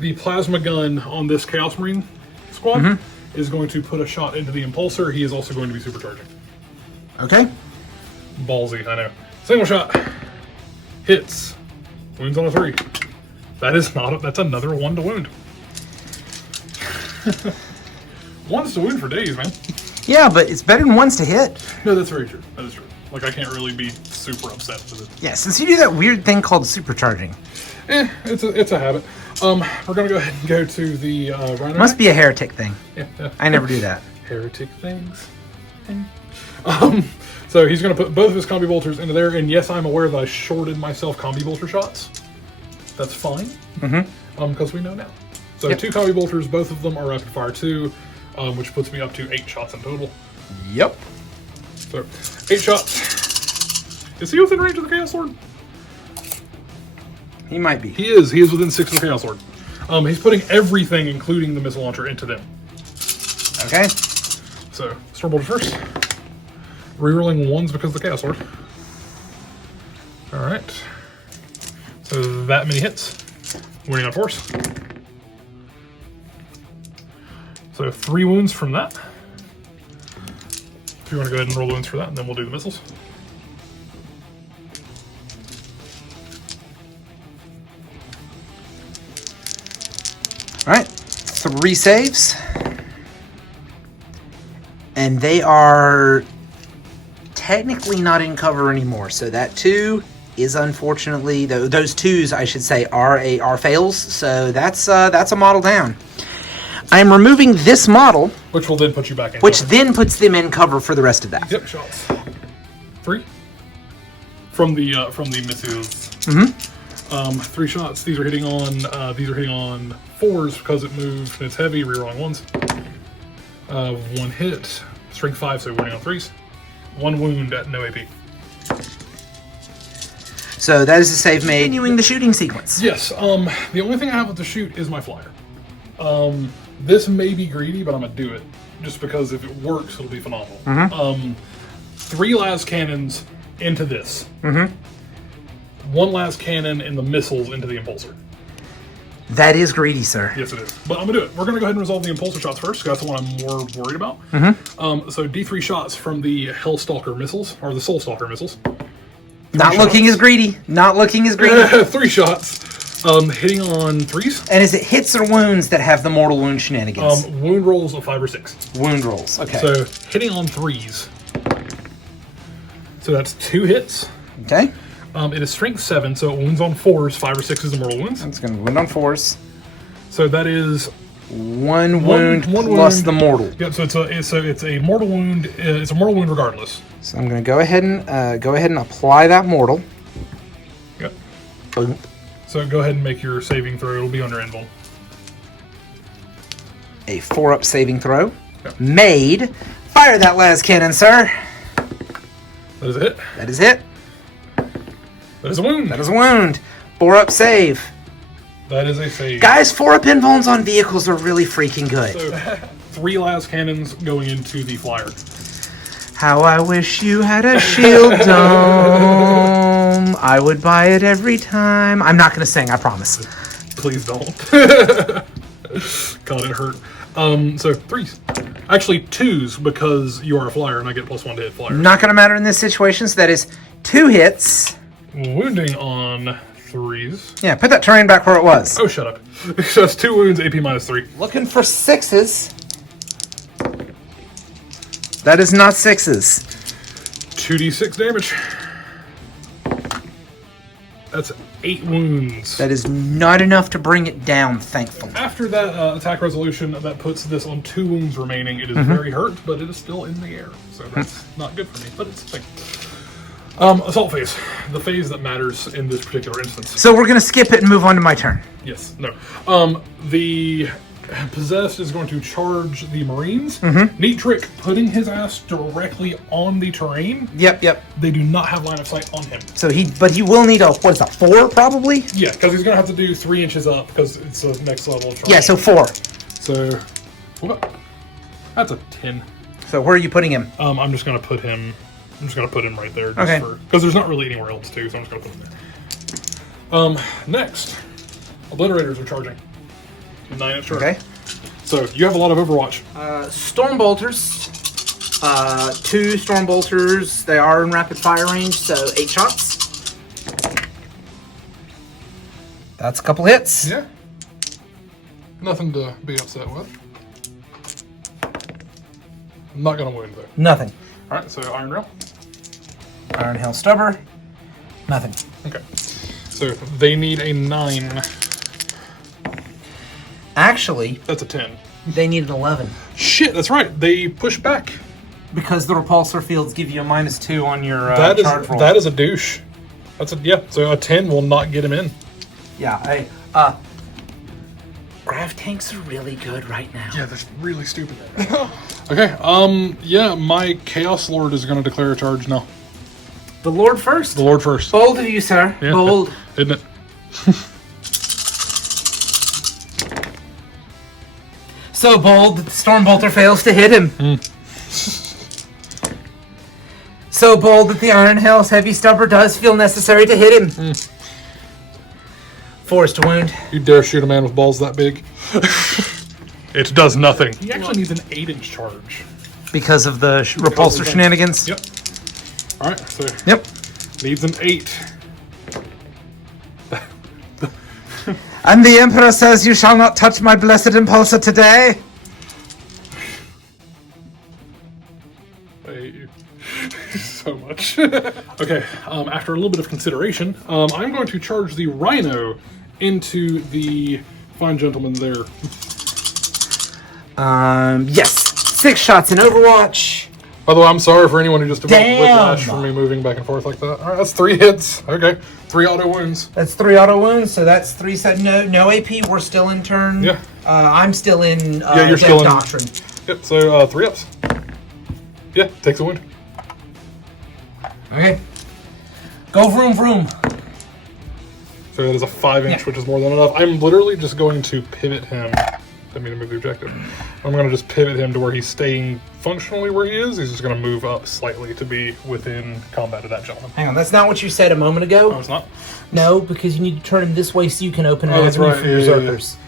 the Plasma Gun on this Chaos Marine squad is going to put a shot into the Impulsor. He is also going to be supercharging. Okay. Ballsy, I know. Single shot. Hits. Wounds on a 3. That is not. That's another 1 to wound. 1s to wound for days, man. Yeah, but it's better than 1s to hit. No, that's very true. That is true. Like, I can't really be super upset with it. Yeah, since you do that weird thing called supercharging. It's a habit. We're gonna go ahead and go to the Rhino. Must be a heretic thing. Yeah. I never do that. Heretic things. So he's gonna put both of his combi bolters into there, and yes, I'm aware that I shorted myself combi bolter shots. That's fine. Because we know now. So 2 combi bolters, both of them are rapid fire 2, which puts me up to 8 shots in total. Yep. So 8 shots. Is he within range of the Chaos Lord? He might be. He is. He is within 6 of the Chaos Lord. He's putting everything, including the missile launcher, into them. Okay. So, Stormbolter first. Rerolling 1s because of the Chaos Lord. Alright. So that many hits. Winning on force. So 3 wounds from that. If you want to go ahead and roll the wounds for that, and then we'll do the missiles. Alright. 3 saves. And they are technically not in cover anymore. So that 2 is unfortunately, those 2s I should say are fails. So that's a model down. I'm removing this model, which will then put you back in which cover. then puts them in cover for the rest of that. Yep, shots. 3 from the missiles. 3 shots. These are hitting on 4s because it moved and it's heavy. Rerolling 1s. 1 hit. Strength 5, so winning on 3s. 1 wound at no AP. So that is a save made. Continuing the shooting sequence. Yes. The only thing I have with the shoot is my flyer. This may be greedy, but I'm gonna do it just because if it works, it'll be phenomenal. 3 las cannons into this. 1 las cannon and the missiles into the impulsor. That is greedy, sir. Yes, it is. But I'm gonna do it. We're gonna go ahead and resolve the impulsor shots first, because that's the one I'm more worried about. So D3 shots from the Hellstalker missiles, or the Soulstalker missiles. Not looking as greedy. Not looking as greedy. 3 shots. Hitting on 3s. And is it hits or wounds that have the mortal wound shenanigans? Wound rolls of 5 or 6. Wound rolls, okay. So hitting on 3s. So that's 2 hits. Okay. It is strength 7, so it wounds on 4s. 5 or 6 is the mortal wounds. It's going to wound on 4s. So that is 1 wound plus the mortal. Yep. So it's a mortal wound. It's a mortal wound regardless. So I'm going to go ahead and apply that mortal. Yep. Boom. So go ahead and make your saving throw. It'll be under invuln. A 4-up saving throw. Yep. Made. Fire that las cannon, sir. That is a hit. That is it. That is a wound. That is a wound. 4-up save. That is a save. Guys, 4-up invulns on vehicles are really freaking good. So 3 las cannons going into the flyer. How I wish you had a shield dome. I would buy it every time. I'm not going to sing, I promise. Please don't. God, it hurt. So 3s. Actually 2s because you are a flyer and I get +1 to hit flyer. Not going to matter in this situation, so that is 2 hits. Wounding on 3s. Yeah, put that terrain back where it was. Oh, shut up. So that's 2 wounds, AP -3. Looking for 6s. That is not 6s. 2d6 damage. That's 8 wounds. That is not enough to bring it down, thankfully. After that attack resolution, that puts this on 2 wounds remaining. It is very hurt, but it is still in the air. So that's not good for me, but it's a thing. Assault phase. The phase that matters in this particular instance. So we're going to skip it and move on to my turn. Yes. No. The Possessed is going to charge the Marines. Mm-hmm. Neat trick, putting his ass directly on the terrain. Yep. They do not have line of sight on him. So he will need a, what is that, 4 probably? Yeah, because he's going to have to do 3 inches up because it's the next level of terrain. Yeah, so 4. So, what? That's a 10. So where are you putting him? I'm just going to put him. I'm just going to put him right there. Just Okay. Because there's not really anywhere else to, so I'm just going to put him there. Next, Obliterators are charging. 9 inch charge. Okay. So you have a lot of Overwatch. Stormbolters. 2 Stormbolters. They are in rapid fire range, so 8 shots. That's a couple hits. Yeah. Nothing to be upset with. I'm not going to wound, though. Nothing. All right, so Iron Rail. Iron Hail Stubber. Nothing. Okay. So they need a 9. Actually, That's a 10. They need an 11. Shit, that's right. They push back. Because the repulsor fields give you a -2 on your charge roll. That is a douche. That's a yeah. So a 10 will not get him in. Yeah, Grav tanks are really good right now. Yeah, that's really stupid. Okay. Yeah, my Chaos Lord is going to declare a charge now. The Lord first. The Lord first. Bold of you, sir. Yeah, Bold. isn't it? So bold that the Stormbolter fails to hit him. So bold that the Iron Hail's Heavy Stubber does feel necessary to hit him. Forced to wound. You dare shoot a man with balls that big? It does nothing. He actually needs an 8-inch charge. because of the repulsor shenanigans. Yep. All right. So Yep. needs an 8. And the Emperor says, "You shall not touch my blessed impulsor today." I hate you so much. Okay, after a little bit of consideration, I'm going to charge the Rhino into the fine gentleman there. Yes. 6 shots in Overwatch. By the way, I'm sorry for anyone who just developed Damn. whiplash from me moving back and forth like that. All right, that's 3 hits. Okay, 3 auto wounds. That's 3 auto wounds, so that's 3 set. No AP. We're still in turn. Yeah. I'm still in. You're still in Doctrine. Yep. So 3 ups. Yeah, takes a wound. Okay. Go vroom vroom. So that is a 5-inch, which is more than enough. I'm literally just going to pivot him. I mean to move the objective. I'm going to just pivot him to where he's staying functionally where he is. He's just going to move up slightly to be within combat of that gentleman. Hang on, that's not what you said a moment ago. No, it's not. No, because you need to turn him this way so you can open an that's avenue right. for Yeah, berserkers.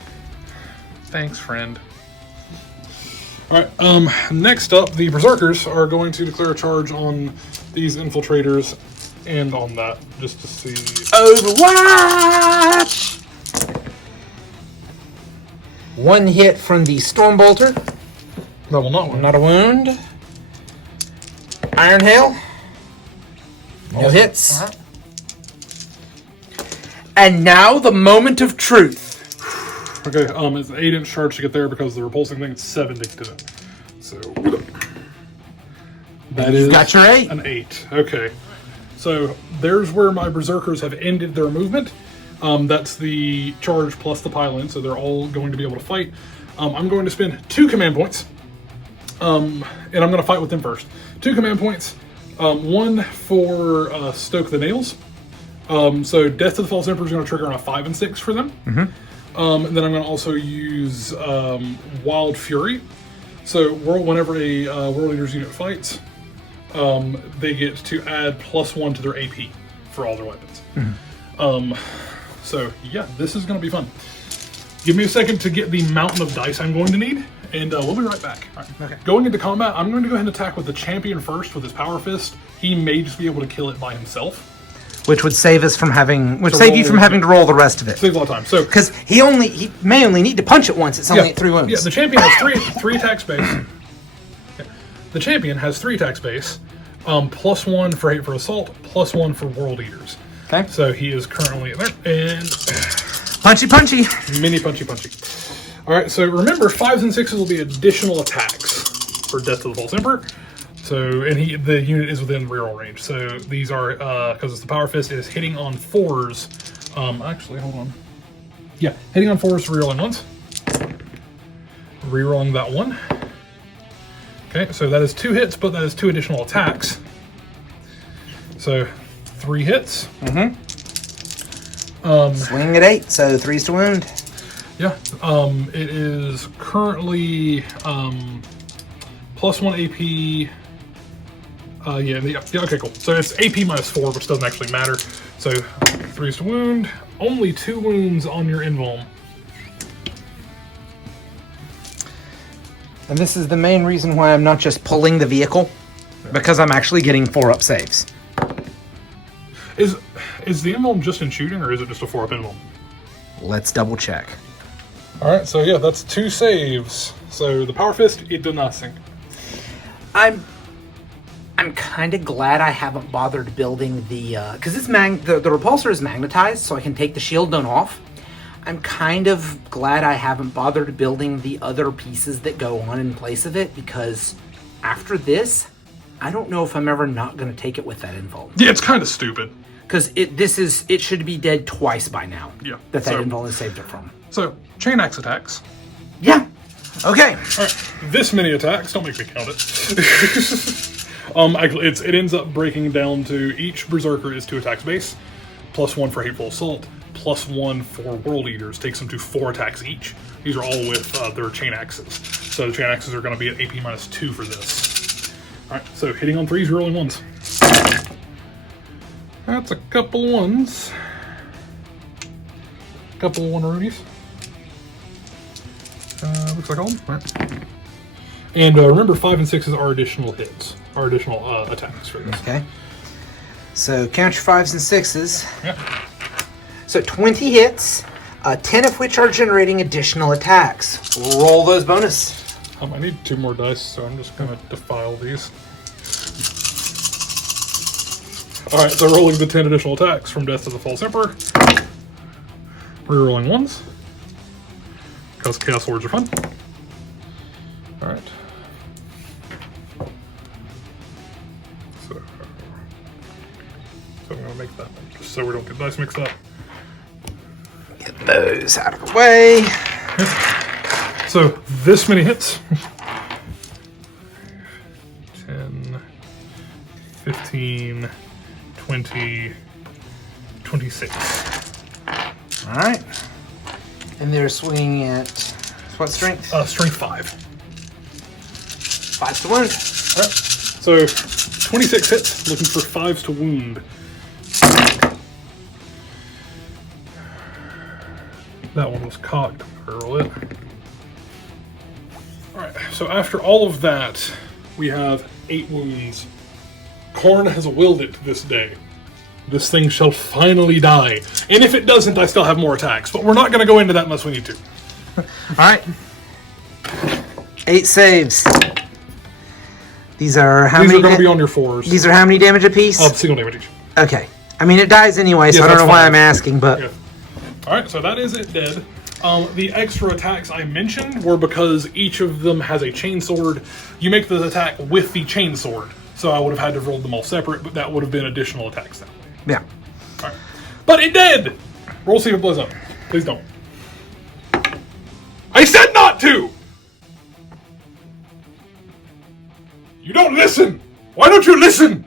Thanks, friend. All right. Next up, the berserkers are going to declare a charge on these infiltrators and on that, just to see. Overwatch! 1 hit from the Stormbolter. That will not win. Not a wound. Iron Hail. No Also- hits. All right. And now the moment of truth. Okay. It's an 8-inch charge to get there because the repulsing thing is 7 to get to it. So that is Got your 8. an 8. Okay. So there's where my berserkers have ended their movement. That's the charge plus the pile-in, so they're all going to be able to fight. I'm going to spend 2 command points, and I'm going to fight with them first. 2 command points, 1 for Stoke the Nails. So Death to the False Emperor is going to trigger on a 5 and 6 for them. And then I'm going to also use Wild Fury. So whenever a World Eaters unit fights, they get to add +1 to their AP for all their weapons. So yeah, this is going to be fun. Give me a second to get the mountain of dice I'm going to need, and we'll be right back. All right. Okay. Going into combat, I'm going to go ahead and attack with the champion first with his power fist. He may just be able to kill it by himself. Which would save us from having, To save you roll- from having to roll the rest of it. Saves a lot of time. So Because he may only need to punch it once. It's only at 3 wounds. yeah, the champion has three attack space. Yeah. The champion has 3 attack space, +1 for hate for assault, +1 for world eaters. Okay. So he is currently there, and Punchy. mini punchy. All right. So remember, 5s and 6s will be additional attacks for Death to the False Emperor. So and the unit is within reroll range. So these are because it's the power fist, it is hitting on 4s. Actually, hold on. Yeah, hitting on 4s for rerolling 1s. Rerolling that one. Okay, so that is 2 hits, but that is 2 additional attacks. So 3 hits. Swing at 8, so 3's to wound. Yeah. It is currently +1 AP. Yeah, okay, cool. So it's AP -4, which doesn't actually matter. So 3's to wound. Only 2 wounds on your invuln. And this is the main reason why I'm not just pulling the vehicle, because I'm actually getting 4-up saves. Is the invuln just in shooting, or is it just a 4-up invuln? Let's double check. All right, so yeah, that's 2 saves. So the Power Fist, it did nothing. I'm kind of glad I haven't bothered building the because the repulsor is magnetized, so I can take the shield dome off. I'm kind of glad I haven't bothered building the other pieces that go on in place of it, because after this, I don't know if I'm ever not going to take it with that invuln. Yeah, it's kind of stupid. Because it should be dead twice by now. Yeah. That invuln has saved it from. So chain axe attacks. Yeah. Okay. All right, this many attacks. Don't make me count it. Actually, it ends up breaking down to each berserker is 2 attacks base, +1 for hateful assault, +1 for world eaters. Takes them to 4 attacks each. These are all with their chain axes. So the chain axes are going to be at AP -2 for this. All right, so hitting on 3s, rolling 1s. That's a couple 1s. Couple 1-roonies. Looks like all. Right. And remember, 5 and 6s are additional hits, are additional attacks for this. Okay. So count your 5s and 6s. Yeah. So 20 hits, 10 of which are generating additional attacks. Roll those bonus. I need 2 more dice, so I'm just going to defile these. Alright, so rolling the 10 additional attacks from Death to the False Emperor. Rerolling 1s. Because Chaos Swords are fun. Alright. So I'm going to make that one, just so we don't get dice mixed up. Get those out of the way. So, this many hits. 10, 15, 20, 26. All right. And they're swinging at what strength? Strength 5. 5 to wound. Alright, so 26 hits, looking for 5s to wound. That one was cocked. Roll it. Alright, so after all of that, we have 8 wounds. Khorne has willed it this day. This thing shall finally die. And if it doesn't, I still have more attacks. But we're not going to go into that unless we need to. Alright. 8 saves. These are how These many? are going to be on your 4s. These are how many damage apiece? Single damage each. Okay. I mean, it dies anyway, so Yes, I don't know that's why fine. I'm asking, but... Yeah. Alright, so that is it dead. The extra attacks I mentioned were because each of them has a chainsword. You make the attack with the chainsword. So I would have had to roll them all separate, but that would have been additional attacks that way. Yeah. Alright. But it did! Roll see if it blows up. Please don't. I said not to! You don't listen! Why don't you listen?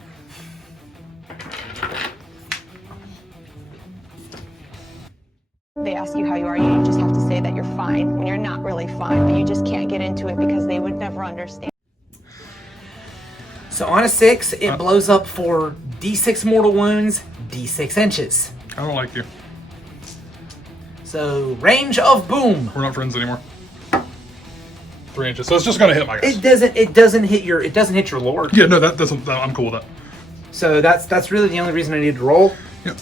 They ask you how you are, you just have to say that you're fine when you're not really fine, but you just can't get into it because they would never understand. So on a 6, it blows up for D6 mortal wounds, D6 inches. I don't like you. So range of boom. We're not friends anymore. 3 inches. So it's just gonna hit my guys. It doesn't hit your lord. Yeah, no, that doesn't. I'm cool with that. So that's really the only reason I need to roll. Yep.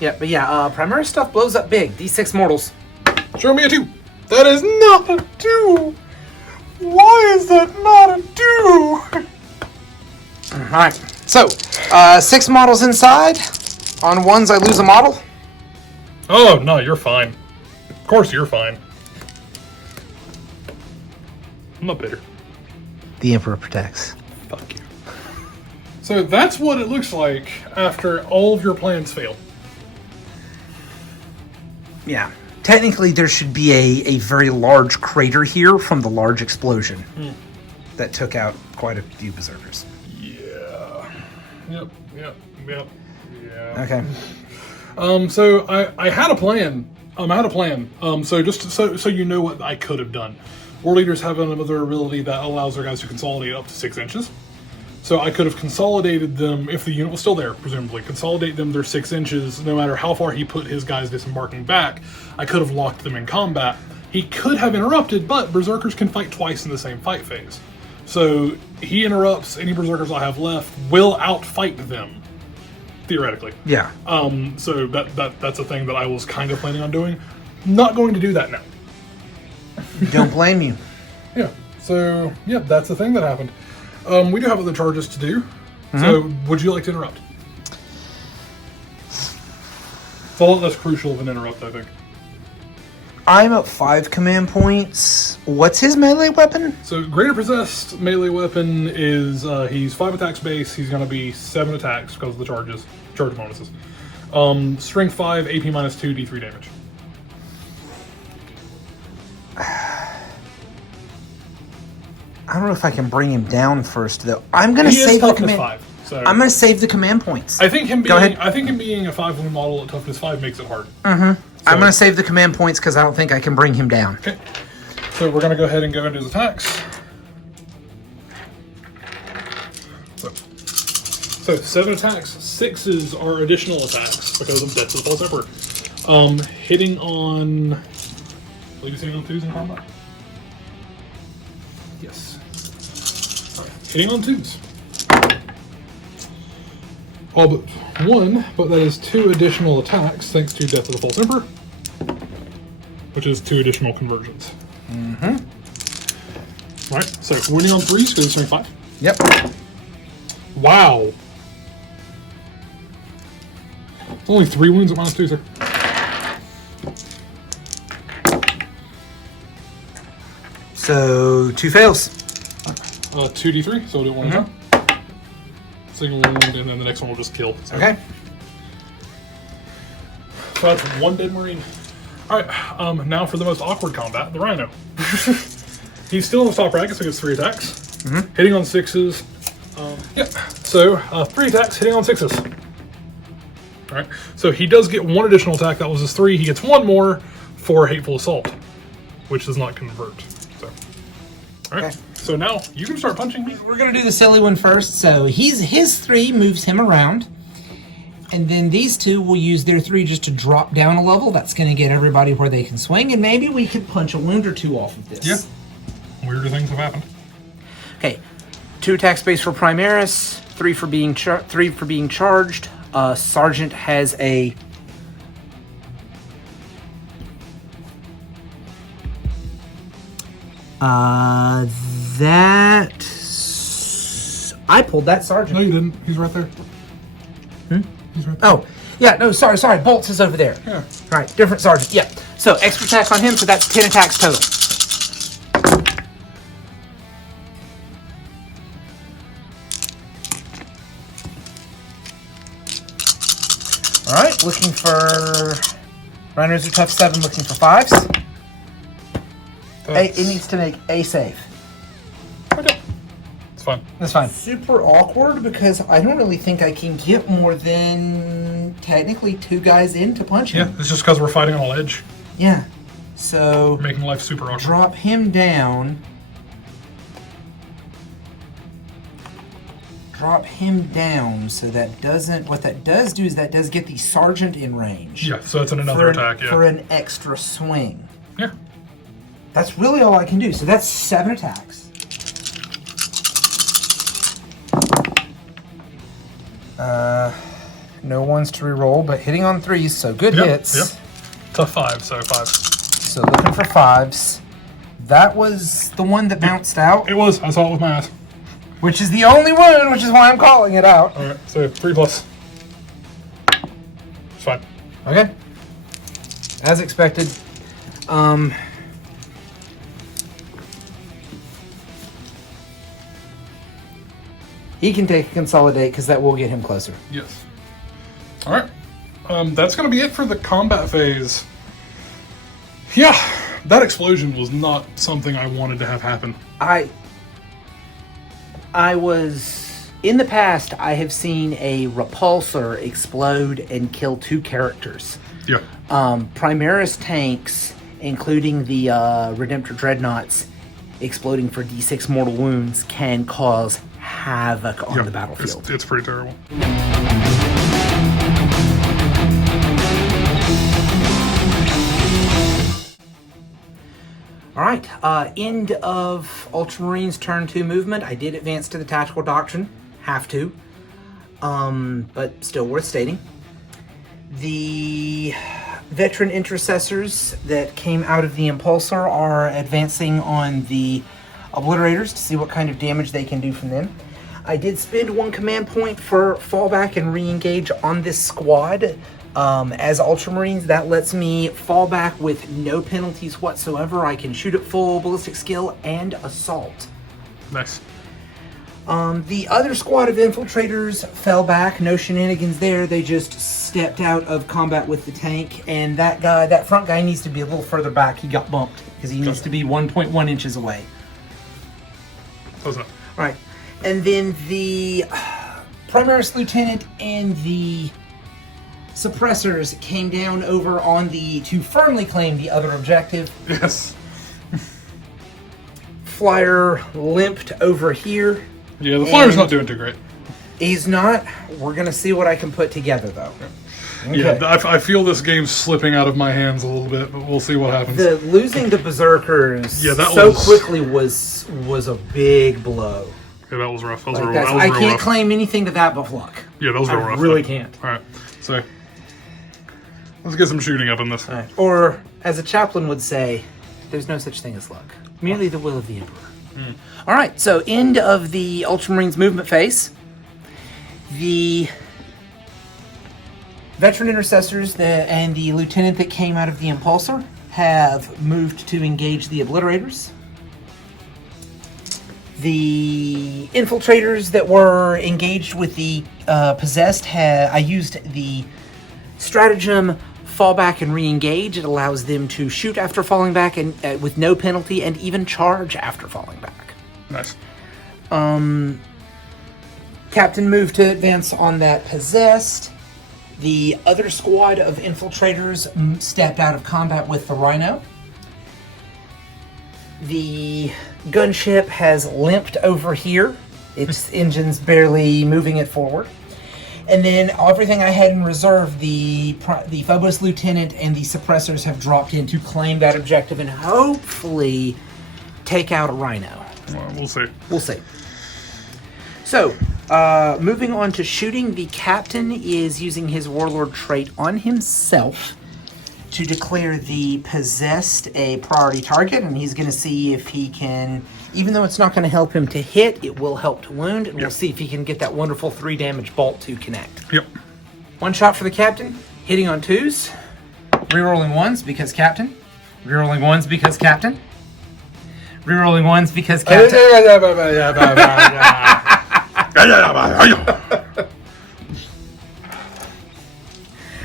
Yeah, but yeah, primary stuff blows up big. D6 mortals. Show me a 2. That is not a 2. Why is that not a 2? Alright. So, 6 models inside. On 1s, I lose a model. Oh, no, you're fine. Of course you're fine. I'm not bitter. The Emperor protects. Fuck you. So that's what it looks like after all of your plans fail. Yeah. Technically, there should be a very large crater here from the large explosion that took out quite a few berserkers. Yeah. Yep. Yeah. Okay. So I had a plan. So just so you know what I could have done. War leaders have another ability that allows their guys to consolidate up to 6 inches. So I could have consolidated them, if the unit was still there, presumably, consolidate them their 6 inches, no matter how far he put his guys disembarking back. I could have locked them in combat. He could have interrupted, but berserkers can fight twice in the same fight phase. So he interrupts, any berserkers I have left will outfight them, theoretically. Yeah. So that's a thing that I was kind of planning on doing. Not going to do that now. Don't blame you. Yeah. So, yeah, that's the thing that happened. We do have other charges to do. So, would you like to interrupt? It's a lot less crucial of an interrupt, I think. I'm at 5 command points. What's his melee weapon? So, Greater Possessed melee weapon is, he's 5 attacks base. He's going to be 7 attacks because of the charge bonuses. Strength 5, AP minus 2, D3 damage. I don't know if I can bring him down first, though. I'm going to He is save the toughness command. 5. So I'm going to save the command points. I think him Go being ahead. a 5 wound model at toughness 5 makes it hard. I'm going to save the command points because I don't think I can bring him down. Okay. So we're going to go ahead and go into his attacks. So 7 attacks, 6s are additional attacks because of Death to the False Emperor. Hitting on... I believe he's hitting on 2s in combat? Yes. Hitting on 2s. All but 1, but that is 2 additional attacks thanks to Death of the False Emperor, which is 2 additional conversions. Right, so winning on 3s because it's strength 5. Yep. Wow. It's only 3 wounds at minus 2, sir. So 2 fails. 2d3, so we'll do 1 at a time. Single wound, and then the next one will just kill. So. Okay. So that's 1 dead Marine. Alright, now for the most awkward combat, the Rhino. He's still in the top bracket, so he gets 3 attacks. Hitting on 6s. So 3 attacks, hitting on 6s. Alright, so he does get 1 additional attack, that was his 3. He gets 1 more for Hateful Assault, which does not convert. So, alright, Okay. So now you can start punching me. We're gonna do the silly one first. So his 3 moves him around, and then these 2 will use their 3 just to drop down a level. That's gonna get everybody where they can swing, and maybe we could punch a wound or 2 off of this. Yeah. Weirder things have happened. Okay. 2 attack space for Primaris, 3 for being charged. Sergeant has a... That... I pulled that sergeant. No, you didn't. He's right there. He's right there. Oh, yeah, no, sorry. Bolts is over there. Yeah. All right, different sergeant. Yeah. So extra attack on him, so that's 10 attacks total. All right, looking for... Runners are tough 7, looking for 5s. It needs to make a save. Okay. It's fine. That's fine. Super awkward because I don't really think I can get more than technically 2 guys in to punch Yeah, him. it's just because we're fighting on a ledge. Yeah. So Making life super awkward. drop him down. Drop him down so that doesn't... What that does do is that does get the sergeant in range. Yeah, so it's another attack, yeah. For an extra swing. Yeah. That's really all I can do. So that's 7 attacks. No ones to reroll, but hitting on 3s, so good hits. Yep. Tough 5, so 5. So looking for 5s. That was the one that bounced out, It was. I saw it with my eyes. which is the only wound, which is why I'm calling it out. Alright, so 3 plus. It's fine. Okay. As expected. He can take a consolidate because that will get him closer. Yes. Alright. That's going to be it for the combat phase. Yeah, that explosion was not something I wanted to have happen. I was in the past. I have seen a repulsor explode and kill 2 characters. Yeah. Primaris tanks, including the Redemptor Dreadnoughts, exploding for D6 mortal wounds can cause havoc on the battlefield. It's pretty terrible. All right, end of Ultramarines turn 2 movement. I did advance to the Tactical Doctrine, have to, but still worth stating. The veteran intercessors that came out of the Impulsor are advancing on the Obliterators to see what kind of damage they can do from them. I did spend 1 command point for fallback and re-engage on this squad. As Ultramarines, that lets me fall back with no penalties whatsoever. I can shoot at full ballistic skill and assault. Nice. The other squad of infiltrators fell back. No shenanigans there. They just stepped out of combat with the tank. And that front guy needs to be a little further back. He got bumped because he needs to be 1.1 inches away. Close enough. All right. And then the Primaris Lieutenant and the suppressors came down over on to firmly claim the other objective. Yes. Flyer limped over here. Yeah, the flyer's not doing too great. He's not. We're going to see what I can put together, though. Okay. Yeah, I feel this game slipping out of my hands a little bit, but we'll see what happens. Losing the Berserkers quickly was a big blow. Yeah, that was rough. That was Like real, that was I real can't rough. claim anything to that but luck. Yeah, that was real rough. I really can't. All right, so let's get some shooting up in this. All right. Or, as a chaplain would say, there's no such thing as luck. Merely the will of the Emperor. All right, so end of the Ultramarines movement phase. The veteran intercessors and the lieutenant that came out of the Impulsor have moved to engage the Obliterators. The infiltrators that were engaged with the possessed, I used the stratagem fall back and re-engage. It allows them to shoot after falling back and with no penalty, and even charge after falling back. Nice. Captain moved to advance on that possessed. The other squad of infiltrators stepped out of combat with the Rhino. The gunship has limped over here. Its engine's barely moving it forward. And then everything I had in reserve, the Phobos Lieutenant and the Suppressors have dropped in to claim that objective and hopefully take out a Rhino. Well, we'll see. We'll see. So, moving on to shooting, the Captain is using his Warlord trait on himself to declare the possessed a priority target, and he's going to see if he can, even though it's not going to help him to hit, it will help to wound, and we'll see if he can get that wonderful 3 damage bolt to connect. Yep. 1 shot for the Captain, hitting on 2s, rerolling 1s because Captain, rerolling 1s because Captain, rerolling 1s because Captain.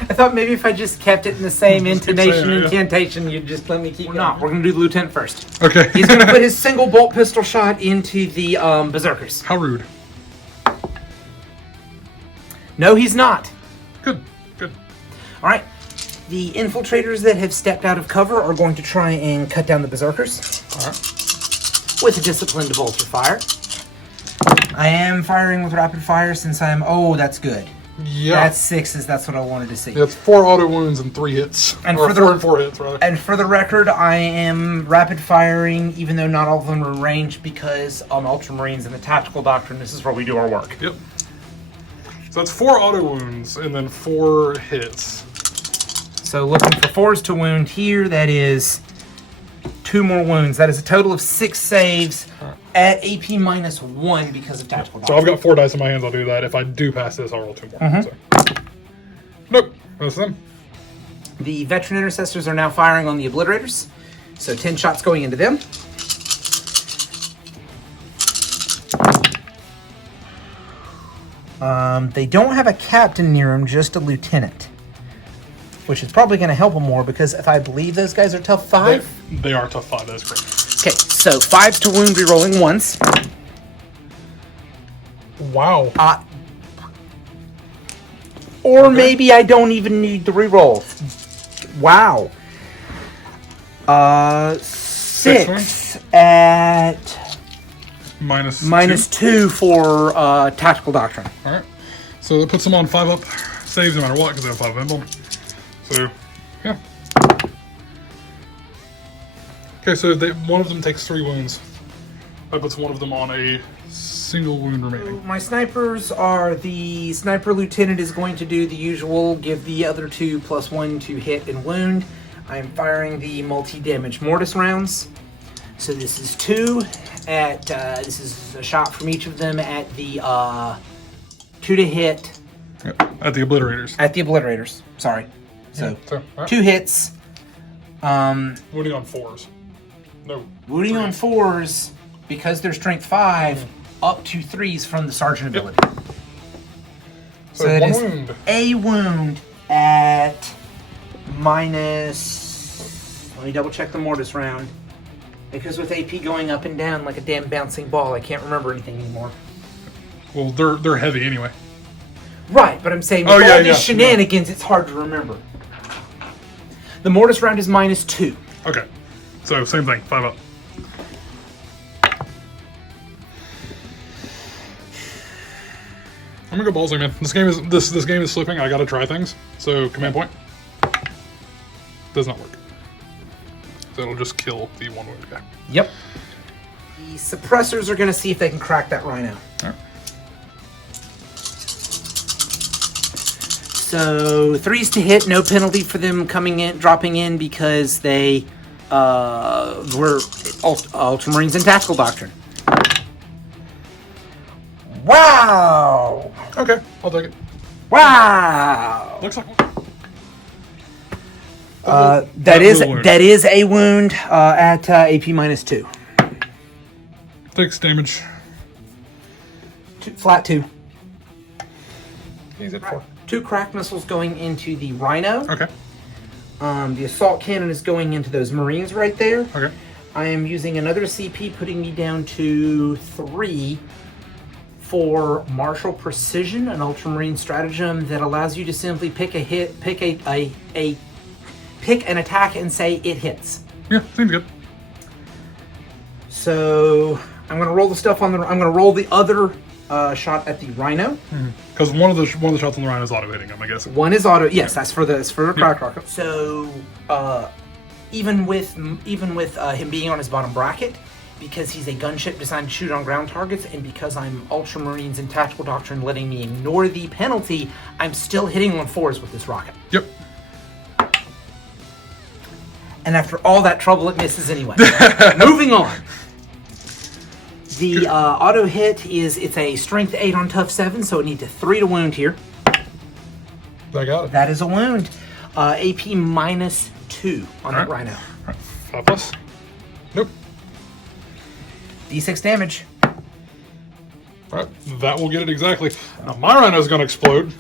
I thought maybe if I just kept it in the same intonation, incantation, you'd just let me keep going. We're going to do the Lieutenant first. Okay. He's going to put his single bolt pistol shot into the Berserkers. How rude. No, he's not. Good. Good. All right. The infiltrators that have stepped out of cover are going to try and cut down the Berserkers. All right. With a disciplined bolter fire. I am firing with rapid fire since I'm... Oh, that's good. Yeah. That's 6s. That's what I wanted to see. Yeah, it's 4 auto wounds and 3 hits. And or for 4 and 4 hits, rather. And for the record, I am rapid firing, even though not all of them are in range, because on Ultramarines and the Tactical Doctrine, this is where we do our work. Yep. So that's 4 auto wounds and then 4 hits. So looking for 4s to wound here, that is 2 more wounds. That is a total of 6 saves at AP -1 because of Tactical Doctrine. So I've got 4 dice in my hands. I'll do that. If I do pass this, I'll roll 2 more. So. Nope. That's them. The veteran intercessors are now firing on the Obliterators. So 10 shots going into them. They don't have a captain near them, just a lieutenant. which is probably going to help them more because if I believe those guys are tough 5. They are tough 5, that's correct. Okay, so 5 to wound, re-rolling once. Wow. Or maybe I don't even need the re-roll. Wow. 6 at minus 2 for tactical doctrine. Alright. So that puts them on 5 up saves no matter what because they have 5 emblem. So, yeah. Okay, so one of them takes 3 wounds. That puts one of them on a single wound remaining. My snipers are the sniper lieutenant is going to do the usual, give the other 2 +1 to hit and wound. I am firing the multi-damage mortis rounds. So this is 2 at, this is a shot from each of them at the 2 to hit. Yep. At the obliterators. At the obliterators, sorry. So, right. 2 hits. Wounding on 4s. No. Wounding on 4s, because they're strength 5, up to 3s from the sergeant ability. So that one is wound. a wound at minus... Let me double check the mortis round. Because with AP going up and down like a damn bouncing ball, I can't remember anything anymore. Well, they're heavy anyway. Right, but I'm saying with all these shenanigans, it's hard to remember. The mortis round is minus 2. Okay. So same thing, 5 up. I'm gonna go ballsy, man. This game is slipping. I gotta try things. So command point does not work. So it'll just kill the 1 wound guy. Yep. The suppressors are gonna see if they can crack that rhino. All right. So 3s to hit, no penalty for them dropping in because they were Ultramarines and tactical doctrine. Wow! Okay, I'll take it. Wow! Looks like that is a wound at AP minus 2. takes damage. Flat 2. He's at 4. 2 crack missiles going into the rhino. Okay. The assault cannon is going into those Marines right there. Okay. I am using another CP, putting me down to 3 for martial precision, an Ultramarine stratagem that allows you to simply pick a hit, pick an attack, and say it hits. Yeah, seems good. So I'm gonna roll the stuff on the. I'm gonna roll the other shot at the rhino. Because one of the shots on the rhino is auto hitting him, I guess. One is auto. Yes, that's for the crack rocket. So even with him being on his bottom bracket, because he's a gunship designed to shoot on ground targets, and because I'm Ultramarines and Tactical Doctrine letting me ignore the penalty, I'm still hitting on 4s with this rocket. Yep. And after all that trouble, it misses anyway. Moving on. The auto hit it's a strength 8 on tough 7, so it needs a 3 to wound here. I got it. That is a wound. AP minus 2 on that rhino. All right. 5+. Nope. D6 damage. Alright, that will get it exactly. Now my rhino's gonna explode.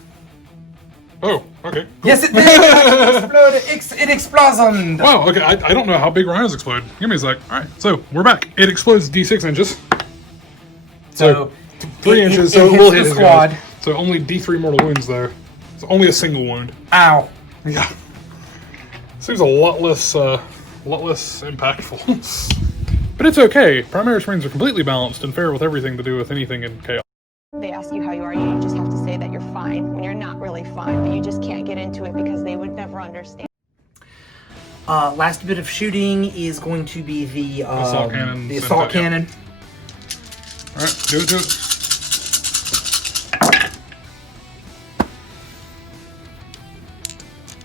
Oh, okay. Cool. Yes, it did! It explosioned! Wow, okay, I don't know how big rhinos explode. Give me a sec. Alright, so we're back. It explodes D6 inches. So 3 inches, so it will hit the his squad. guys. So only D3 mortal wounds there. It's only a single wound. Ow. Yeah. Seems a lot less impactful. But it's okay. Primary Marines are completely balanced and fair with everything to do with anything in chaos. They ask you how you are, you just have to say that you're fine when you're not really fine, but you just can't get into it because they would never understand. Last bit of shooting is going to be the assault cannon. The assault cannon. All right, do it.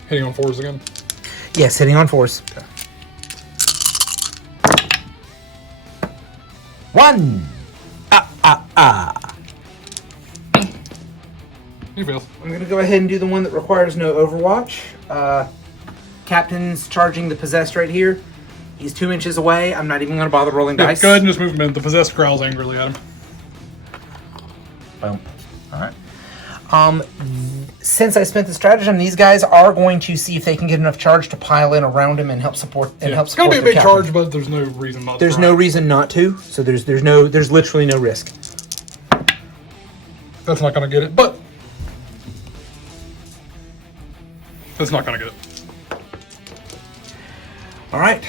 Hitting on 4s again. Yes, hitting on 4s. Okay. 1. He fails. I'm going to go ahead and do the one that requires no Overwatch. Captain's charging the possessed right here. He's 2 inches away. I'm not even going to bother rolling dice. Go ahead and just move him in. The possessed growls angrily at him. Boom. All right. Since I spent the stratagem, these guys are going to see if they can get enough charge to pile in around him and help support. It's gonna be a big charge, but there's no reason not. There's no reason not to. So there's literally no risk. That's not gonna get it, but that's not gonna get it. All right.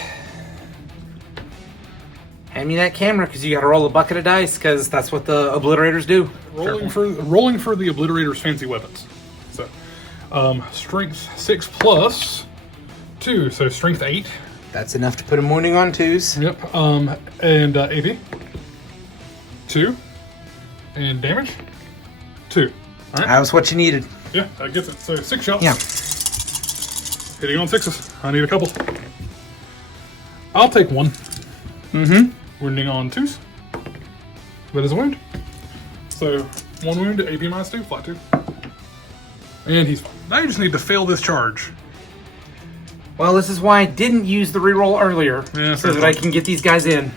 Hand me that camera because you got to roll a bucket of dice because that's what the obliterators do. Rolling for the obliterators' fancy weapons. So, strength 6 plus 2, so strength 8. That's enough to put him wounding on 2s. Yep. And AP 2, and damage 2. All right. That was what you needed. Yeah, that gets it. So 6 shots. Yeah. Hitting on 6s. I need a couple. I'll take 1. Mm-hmm. Wounding on 2s. That is a wound. So 1 wound, AP minus 2, flat 2. And he's fine. Now you just need to fail this charge. Well, this is why I didn't use the reroll earlier, Yeah, so that I can get these guys in.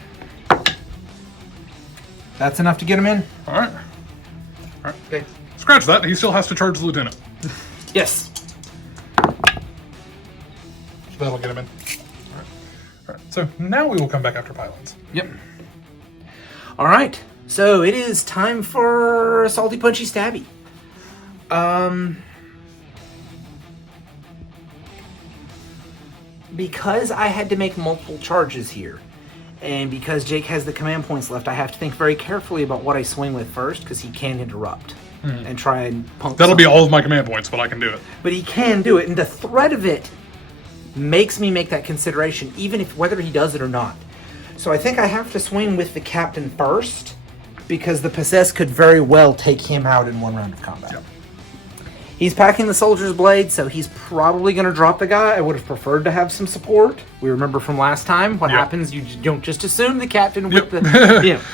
That's enough to get them in? Alright. Alright. Okay. Scratch that. He still has to charge the lieutenant. Yes. That'll get him in. Alright. So now we will come back after pylons. Yep. All right. So it is time for Salty Punchy Stabby. Because I had to make multiple charges here, and because Jake has the command points left, I have to think very carefully about what I swing with first, because he can interrupt and try and punk That'll something. be all of my command points, but I can do it. But he can do it, and the threat of it makes me make that consideration, even if whether he does it or not. So I think I have to swing with the captain first, because the possess could very well take him out in one round of combat. Yep. He's packing the soldier's blade, so he's probably going to drop the guy. I would have preferred to have some support. We remember from last time what happens. You don't just assume the captain with the...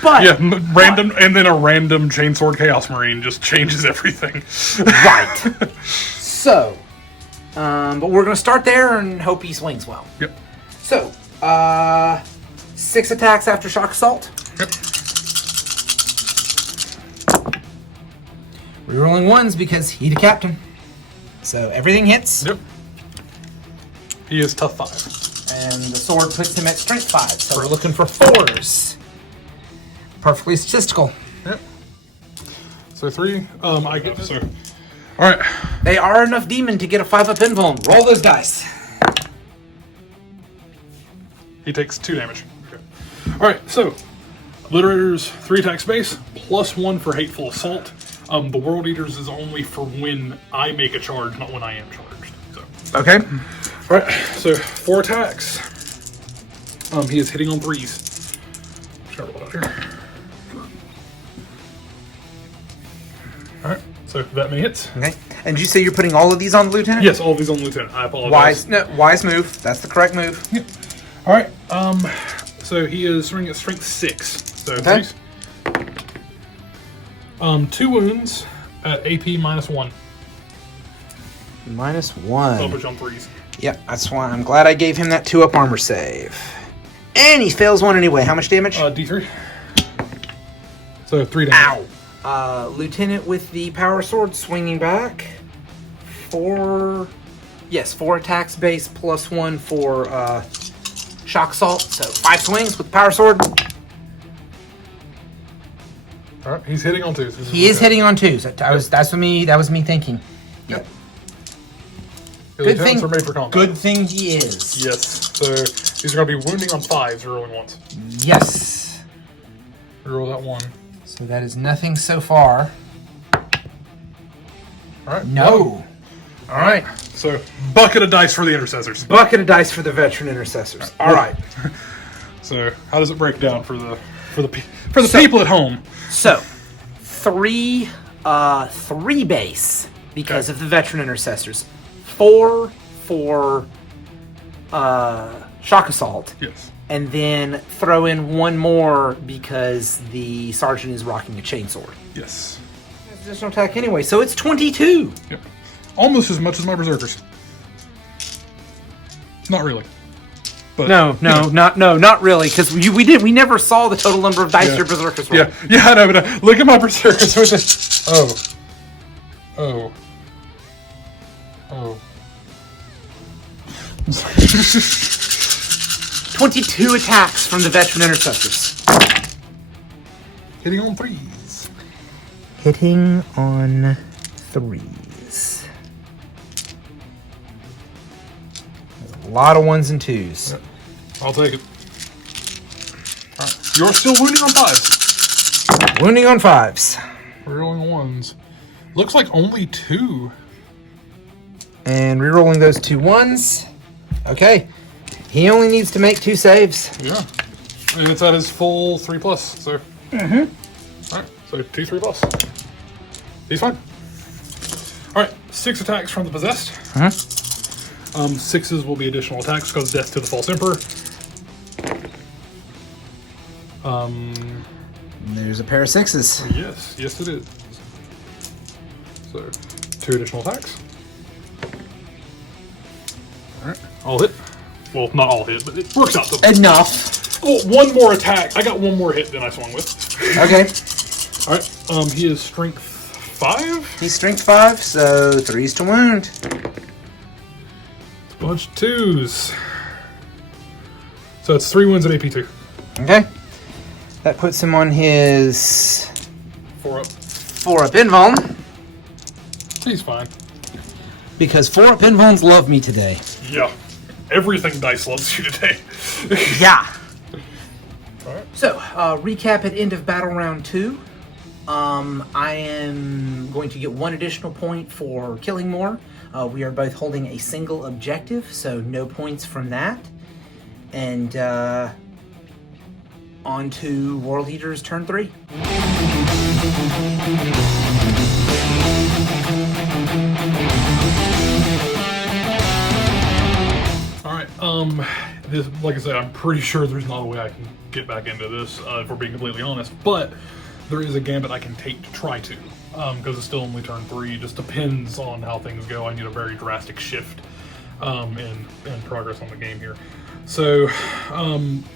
But... Yeah, random, and then a random Chainsword Chaos Marine just changes everything. Right. So, but we're going to start there and hope he swings well. Yep. So, 6 attacks after shock assault. Yep. Rerolling 1s because he the captain. So everything hits. Yep. He is tough 5. And the sword puts him at strength 5. So we're looking for 4s. Perfectly statistical. Yep. So 3. I get so. All right. They are enough demon to get a 5-up invuln. Roll those dice. He takes 2 damage. Okay. All right. So, Obliterators 3 attack space plus 1 for hateful assault. The World Eaters is only for when I make a charge, not when I am charged. So. Okay. All right. So 4 attacks. He is hitting on 3s. Just gotta roll out here. All right. So that many hits. Okay. And did you say you're putting all of these on the lieutenant? Yes, all of these on the lieutenant. I apologize. Wise move. That's the correct move. Yep. All right. So he is swinging at strength 6. So Okay. 6. 2 wounds at AP minus 1. -1. So I'll put you on 3s. Yep, that's why I'm glad I gave him that 2-up armor save. And he fails 1 anyway. How much damage? D3. So 3 damage. Ow. Lieutenant with the power sword swinging back. 4 attacks base plus 1 for shock assault. So 5 swings with the power sword. All right, he's hitting on 2s. He is hitting on 2s. That was me thinking. Yep. Good thing. Are made for combat. Good thing he is. Yes. So these are going to be wounding on 5s, rolling 1s. Yes. Roll that 1. So that is nothing so far. All right. No. All right. So bucket of dice for the intercessors. Bucket of dice for the veteran intercessors. All right. So how does it break down for the people at home? So 3 base because of the veteran intercessors. 4 for shock assault. Yes. And then throw in 1 more because the sergeant is rocking a chainsword. Yes. Additional attack anyway, so it's 22. Yep. Almost as much as my berserkers. Not really. But, No, not really, because we never saw the total number of dice your berserkers roll. Yeah, I know, but look at my berserkers with it. Oh. Oh. Oh. 22 attacks from the veteran intercessors. Hitting on 3s. Hitting on 3s. A lot of 1s and 2s. I'll take it. Alright. You're still wounding on 5s. Wounding on 5s. Rerolling 1s. Looks like only 2. And rerolling those 2 1s. Okay. He only needs to make 2 saves. Yeah. And it's at his full 3+, so. Alright, so 2 3+. He's fine. Alright, 6 attacks from the possessed. 6s will be additional attacks because death to the false emperor. There's a pair of 6s. Yes it is. So 2 additional attacks. Alright, all hit. Well, not all hit, but it works out to Enough. Oh, 1 more attack. I got 1 more hit than I swung with. Okay. Alright, he is strength 5. He's strength 5, so 3s to wound. Bunch of 2s. So it's 3 wounds at AP2. Okay. That puts him on his 4 up. 4 up invuln. He's fine. Because 4 up invulns love me today. Yeah. Everything dice loves you today. Yeah. Alright. So, recap at end of battle round 2. I am going to get 1 additional point for killing more. We are both holding a single objective, so no points from that. And on to World Eater's turn 3. Alright, this, like I said, I'm pretty sure there's not a way I can get back into this, if we're being completely honest, but there is a gambit I can take to try to, because it's still only turn 3. It just depends on how things go. I need a very drastic shift in progress on the game here. So,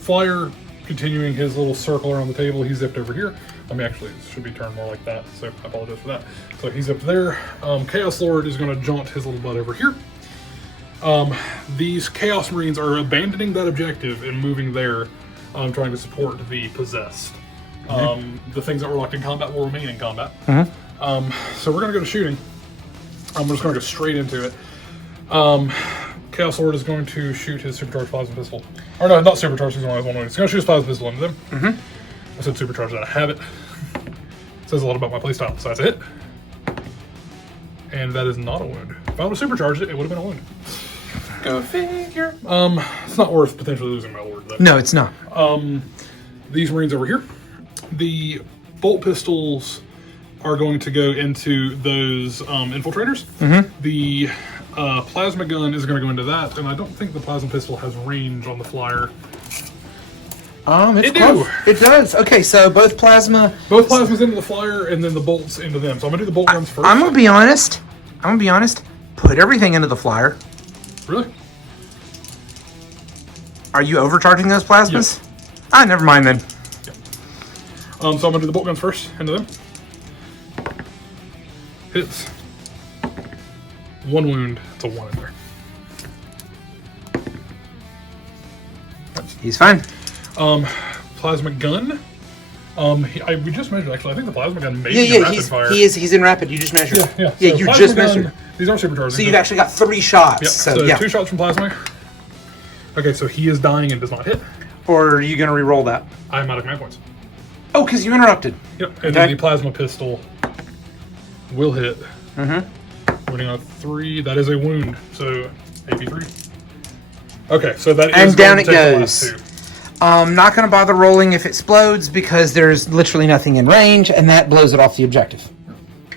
Flyer, continuing his little circle around the table, he zipped over here. I mean, actually, it should be turned more like that, so I apologize for that. So he's up there. Chaos Lord is going to jaunt his little butt over here. These Chaos Marines are abandoning that objective and moving there, trying to support the possessed. The things that were locked in combat will remain in combat. So we're going to go to shooting. I'm just going to go straight into it. Chaos Lord is going to shoot his supercharged plasma pistol. Or no, not supercharged, he's only has 1 wound. He's going to shoot his plasma pistol into them. I said supercharged, I have it. Says a lot about my playstyle, so that's a hit. And that is not a wound. If I would have supercharged it, it would have been a wound. Go figure. It's not worth potentially losing my Lord, though. No, it's not. These Marines over here. The bolt pistols are going to go into those infiltrators. The plasma gun is going to go into that, and I don't think the plasma pistol has range on the Flyer. It's close. It does. Okay, so both plasmas into the Flyer, and then the bolts into them. So I'm going to do the bolt guns first. I'm gonna be honest. Put everything into the Flyer. Really? Are you overcharging those plasmas? Yes. Never mind then. Yeah. So I'm going to do the bolt guns first into them. Hits. 1 wound. It's a 1 in there. He's fine. Plasma gun. We just measured, actually. I think the plasma gun may be Yeah, rapid fire. he's in rapid. You just measured. Yeah. Yeah, So you plasma just gun, measured. These are supercharged. So you've actually got 3 shots. Yep. So, So yeah. 2 shots from plasma. Okay, so he is dying and does not hit. Or are you gonna re-roll that? I'm out of command points. Oh, because you interrupted. Yep. And then the plasma pistol will hit. Winning on 3. That is a wound. So AP3. Okay, so that is And down going it to take the last goes. 2. Not gonna bother rolling if it explodes because there's literally nothing in range, and that blows it off the objective.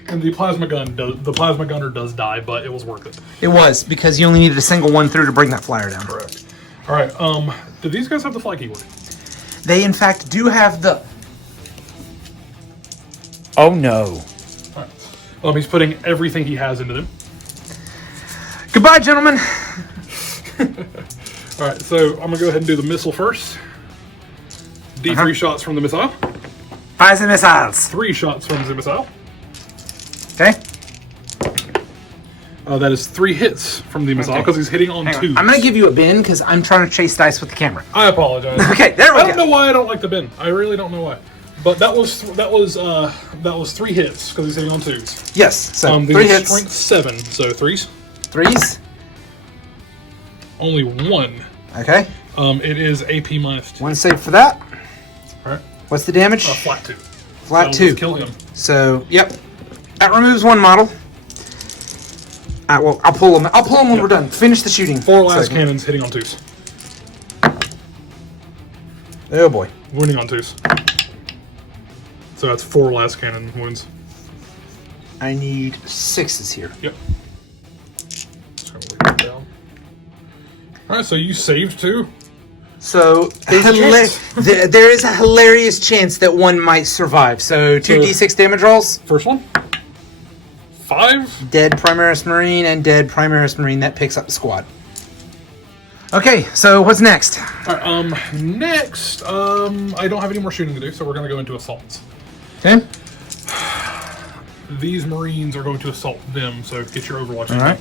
And the plasma gunner does die, but it was worth it. It was because you only needed a single 1 through to bring that Flyer down. Correct. All right. Do these guys have the fly keyword? They in fact do have the. Oh no! All right. He's putting everything he has into them. Goodbye, gentlemen. All right. So I'm gonna go ahead and do the missile first. D3 shots from the missile. Fires and missiles. 3 shots from the missile. Okay. That is 3 hits from the missile because he's hitting on 2s. I'm gonna give you a bin because I'm trying to chase dice with the camera. I apologize. Okay, there we go. I don't know why I don't like the bin. I really don't know why. But that was 3 hits because he's hitting on 2s. Yes. So these 3 are hits. Strength 7, so 3s. 3s. Only 1. Okay. It is AP -2. 1 save for that. All right. What's the damage? Flat 2. Flat So 2. Kill him. So yep, that removes 1 model. Well, I'll pull them. I'll pull them when we're done. Finish the shooting. 4 last cannons hitting on 2s. Oh boy. Wounding on 2s. So that's 4 last cannon wounds. I need 6s here. Yep. Just gonna leave that down. Alright, so you saved 2. So There's a chance. there is a hilarious chance that one might survive. So 2d6 damage rolls. First one. 5. Dead Primaris Marine and dead Primaris Marine. That picks up the squad. Okay, so what's next? Alright, next, I don't have any more shooting to do, so we're gonna go into assaults. Okay. These Marines are going to assault them, so get your Overwatch. All right.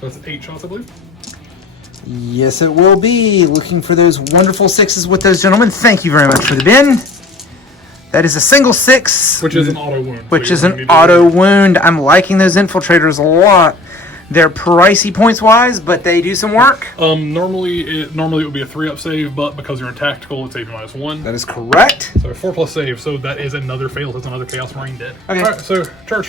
So that's 8 shots, I believe. Yes, it will be. Looking for those wonderful 6s with those gentlemen. Thank you very much for the bin. That is a single 6. Which is an auto wound. Which so is you're an gonna need to- auto wound. I'm liking those infiltrators a lot. They're pricey points-wise, but they do some work. Normally it would be a 3-up save, but because you're in tactical, it's AP -1. That is correct. So 4+ save, so that is another fail. That's another Chaos Marine dead. Okay. Alright, so charge.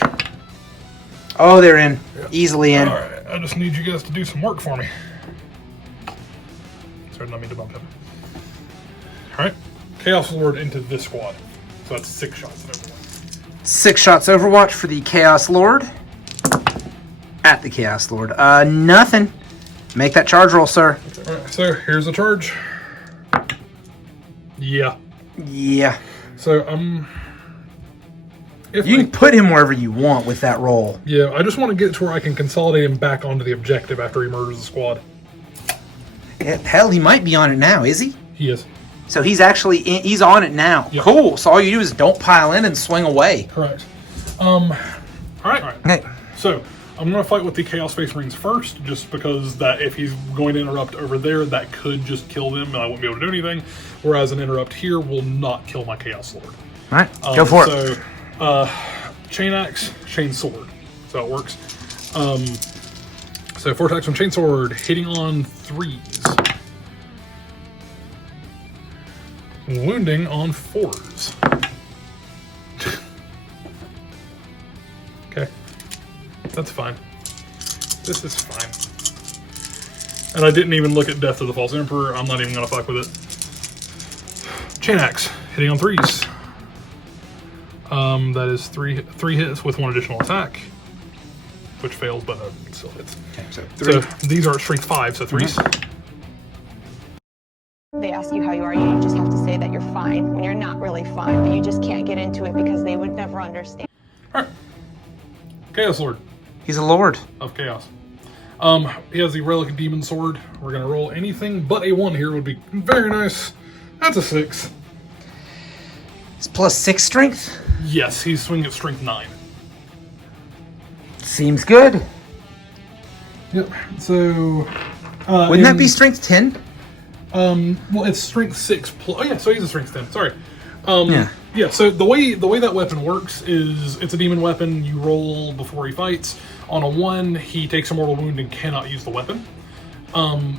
Oh, they're in. Easily in. Alright, I just need you guys to do some work for me. Sorry, I didn't mean to bump him. Alright, Chaos Lord into this squad. So that's 6 shots at everyone. 6 shots Overwatch for the Chaos Lord. At the Chaos Lord. Nothing. Make that charge roll, sir. Alright, so here's the charge. Yeah. Yeah. So, if You can put him wherever you want with that roll. yeah, I just want to get to where I can consolidate him back onto the objective after he murders the squad. Hell, he might be on it now, is he? He is. So he's actually he's on it now. Yep. Cool. So all you do is don't pile in and swing away. Correct. Alright. Okay. So, I'm going to fight with the Chaos Space Marines first, just because that if he's going to interrupt over there, that could just kill them, and I won't be able to do anything. Whereas an interrupt here will not kill my Chaos Lord. All right. Go for it. So, Chain Axe, Chain Sword. So it works. So 4 attacks from Chain Sword, hitting on 3s. Wounding on 4s. Okay. That's fine. This is fine. And I didn't even look at Death of the False Emperor. I'm not even going to fuck with it. Chain Axe, hitting on 3s. That is three hits with 1 additional attack. Which fails, but it still hits. Okay, so So these are strength 5, so 3s. They ask you how you are, you just have to say that you're fine when you're not really fine, but you just can't get into it because they would never understand. Alright. Chaos Lord he's a lord. of Chaos. He has the Relic Demon Sword. We're going to roll anything but a 1 here would be very nice. That's a 6. It's plus 6 strength. Yes, he's swinging at strength 9. Seems good. Yep. So Wouldn't that be strength 10? well, it's strength 6 plus. Oh yeah, so he's a strength 10. Sorry. Yeah. Yeah. So the way that weapon works is it's a demon weapon. You roll before he fights. On a 1, he takes a mortal wound and cannot use the weapon.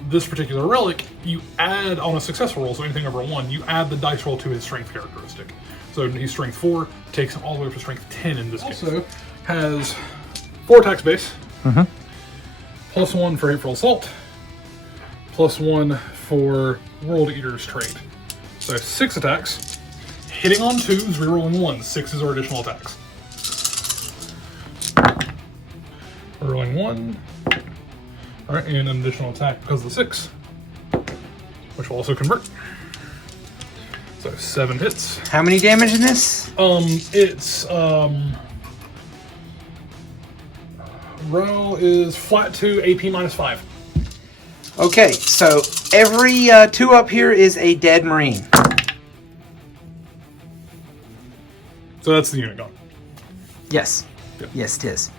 This particular relic, you add on a successful roll, so anything over a 1, you add the dice roll to his strength characteristic. So he's strength 4, takes him all the way up to strength 10 in this case. Also has 4 attacks base. Plus 1 for hateful assault. Plus 1 for World Eater's trait. So 6 attacks. Hitting on 2s, rerolling 1s. 6s are additional attacks. Rerolling 1. Alright, and an additional attack because of the 6. Which will also convert. So 7 hits. How many damage in this? It's row is flat 2, AP -5. Okay, so every 2 up here is a dead Marine. So that's the unit gone. Yes. Yep. Yes, it is.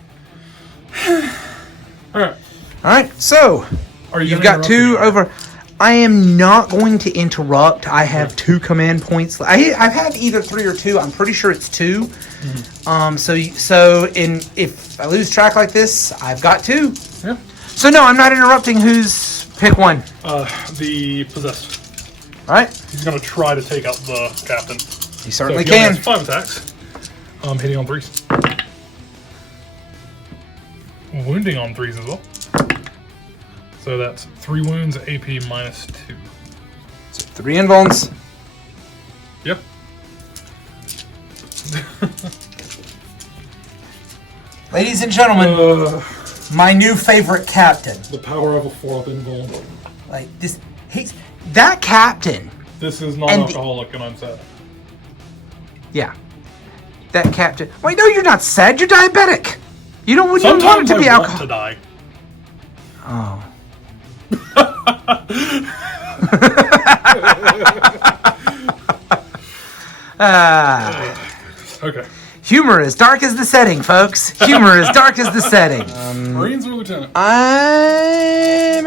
All right. All right, so Are you you've gonna got interrupt 2 me? over. I am not going to interrupt. I have 2 command points. I have either 3 or 2. I'm pretty sure it's 2. If I lose track like this, I've got 2. Yeah. So no, I'm not interrupting. Who's pick one? The possessed. All right, He's gonna try to take out the captain. you certainly So he only can. has 5 attacks. Hitting on 3s. Wounding on 3s as well. So that's 3 wounds, AP minus 2. So 3 invulns. Yep. Ladies and gentlemen, my new favorite captain. The power of a 4th invuln. Like this, that captain. This is non-alcoholic, and I'm sad. Yeah, that captain. Wait, no, you're not sad. You're diabetic. You don't want Sometimes it to be I want alcohol. to die. Oh. Okay. Humor is dark as the setting, folks. Humor is dark as the setting. Marines or lieutenant? I'm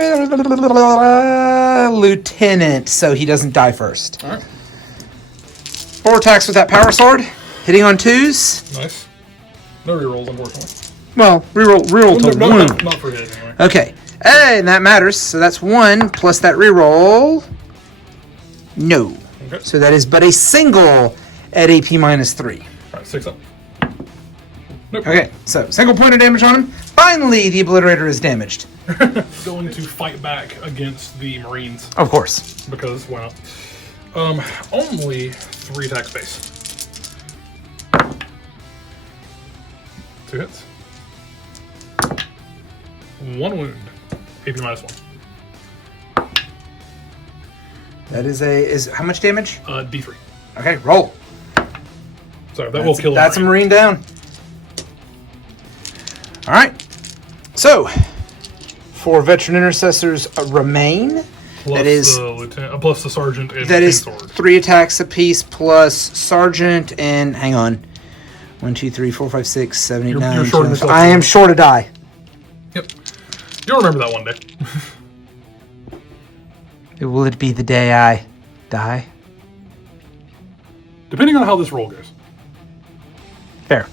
lieutenant, so he doesn't die first. All right. 4 attacks with that power sword, hitting on 2s. Nice. No rerolls, unfortunately. Well, reroll to No, wound. not for hit anyway. Okay, and that matters. So that's 1 plus that reroll. No. Okay. So that is but a single at AP minus 3. All right, 6 up. Nope. Okay, so single point of damage on him. Finally, the obliterator is damaged. Going to fight back against the Marines Of course. because why not? Only 3 attack space. 2 hits. 1 wound. AP minus 1. That is how much damage? D3. Okay, roll. So that will kill a That's a Marine. Marine down. All right. So, 4 veteran intercessors remain. Plus that is- the lieutenant, plus the sergeant and That is sword. 3 attacks apiece plus sergeant and hang on. 1, 2, 3, 4, 5, 6, 7, 8, You're 9, short 10, yourself. I am short a die. Yep. You'll remember that one day. Will it be the day I die? Depending on how this roll goes. Fair.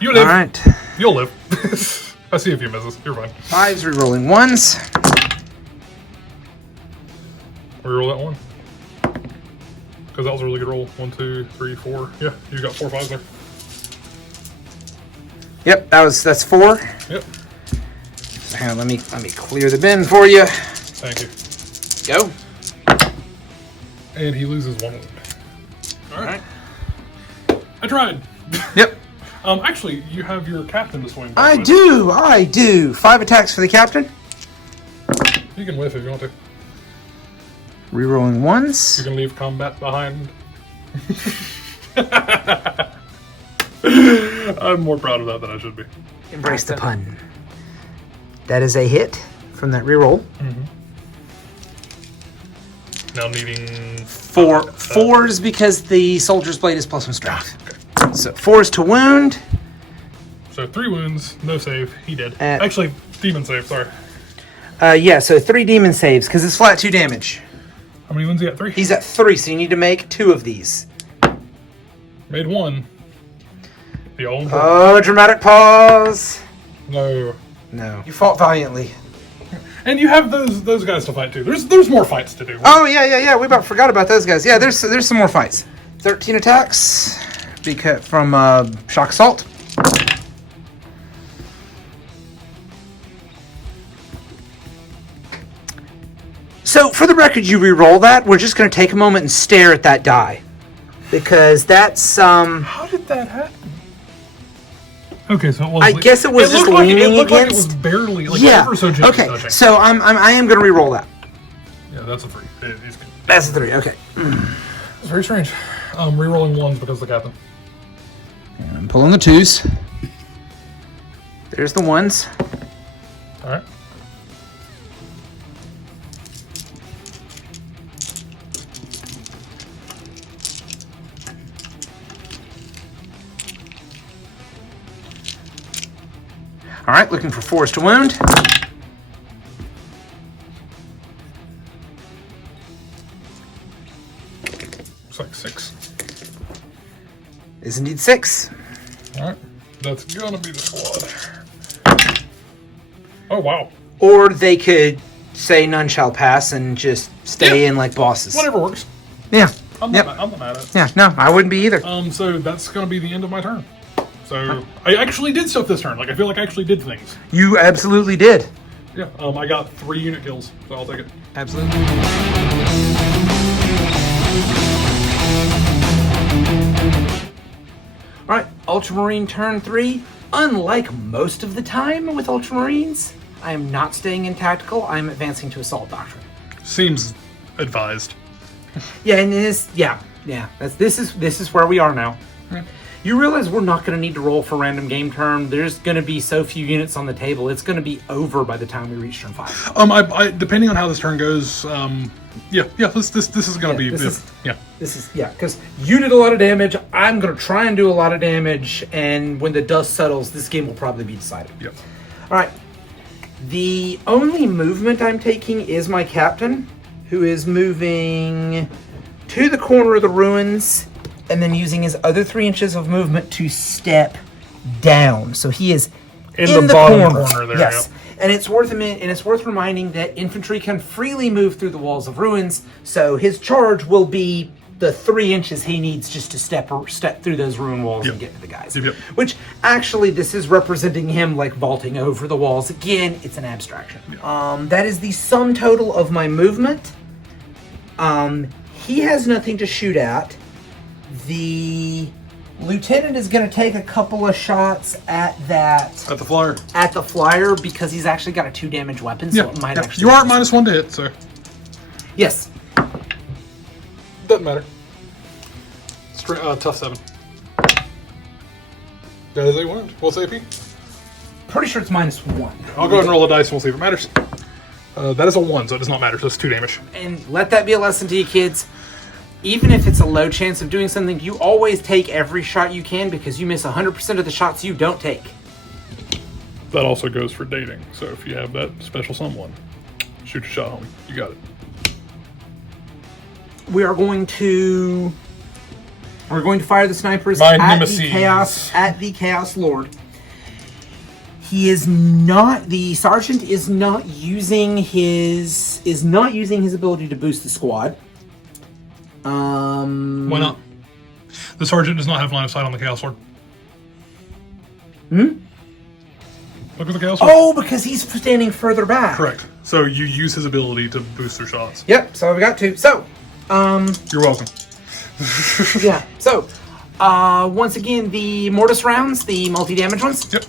You live. All right. You'll live. I see a few misses. You're fine. 5s rerolling 1s. Reroll that one. Because that was a really good roll. 1, 2, 3, 4. Yeah, you got 4 5s there. Yep, that's 4. Yep. Hang on, let me clear the bin for you. Thank you. Go. And he loses 1 wound. All right. I tried. Yep. Actually, you have your captain to swing. I with. do. 5 attacks for the captain. You can whiff if you want to. Rerolling You 1s. can leave combat behind. I'm more proud of that than I should be. Embrace the pun. That is a hit from that reroll. Now needing 4 4s because the soldier's blade is +1 strength. So 4s to wound. So 3 wounds, no save. He did. At- Actually, demon save. Sorry. Yeah, so 3 demon saves because it's flat 2 damage. How many wounds he got? 3. He's at 3, so you need to make 2 of these. Made 1. The old. Oh, dramatic pause. No. No. You fought valiantly. And you have those guys to fight too. There's more fights to do. Oh, yeah. We about forgot about those guys. Yeah, there's some more fights. 13 attacks because from shock assault. So, for the record, you re-roll that. We're just going to take a moment and stare at that die. Because that's, How did that happen? Okay, so it was. I guess it was just looked like, leaning it looked against. Like it was barely, like Yeah. ever so gently Okay. touching. So I am going to re-roll that. Yeah, that's a 3. He's good. That's a 3. Okay. It's very strange. Rerolling 1s because of the captain. And I'm pulling the 2s. There's the 1s. All right. All right, looking for force to wound. Looks like 6. Is indeed 6. All right, that's gonna be the squad. Oh wow. Or they could say none shall pass and just stay in like bosses. Whatever works. Yeah. I'm not mad at it. Yeah, no, I wouldn't be either. So that's gonna be the end of my turn. So I actually did stuff this turn. Like I feel like I actually did things. You absolutely did. Yeah. I got 3 unit kills, so I'll take it. Absolutely. All right, Ultramarine turn 3. Unlike most of the time with Ultramarines, I am not staying in tactical. I am advancing to assault doctrine. Seems advised. Yeah, and this, yeah. This is where we are now. Yeah. You realize we're not going to need to roll for random game turn. There's going to be so few units on the table. It's going to be over by the time we reach turn 5. I depending on how this turn goes, This is going to be This is because you did a lot of damage. I'm going to try and do a lot of damage, and when the dust settles, this game will probably be decided. Yep. All right. The only movement I'm taking is my captain, who is moving to the corner of the ruins, and then using his other 3 inches of movement to step down. So he is in the bottom corner there. Yes. Yeah. And it's worth reminding that infantry can freely move through the walls of ruins, so his charge will be the 3 inches he needs just to step through those ruin walls and get to the guys. Yep. Which, actually, this is representing him, like, vaulting over the walls. Again, it's an abstraction. That is the sum total of my movement. He has nothing to shoot at. The lieutenant is going to take a couple of shots at that. At the flyer. At the flyer, because he's actually got a 2 damage weapon, so it might actually. You are at -1 to hit, so. Yes. Doesn't matter. Tough 7. That is a wound. What's AP? Pretty sure it's -1. I'll go ahead and roll a dice and we'll see if it matters. That is a 1, so it does not matter, so it's 2 damage. And let that be a lesson to you kids. Even if it's a low chance of doing something, you always take every shot you can, because you miss 100% of the shots you don't take. That also goes for dating, so if you have that special someone, shoot your shot, homie. You got it. We are going to fire the snipers My at nemesis. the Chaos Lord. He is not, the sergeant is not using his ability to boost the squad. Why not? The sergeant does not have line of sight on the Chaos Lord. Look at the Chaos Lord. Oh, because he's standing further back. Correct. So you use his ability to boost their shots. Yep, so I've got 2. So, You're welcome. yeah. So, once again, the mortis rounds, the multi-damage ones. Yep.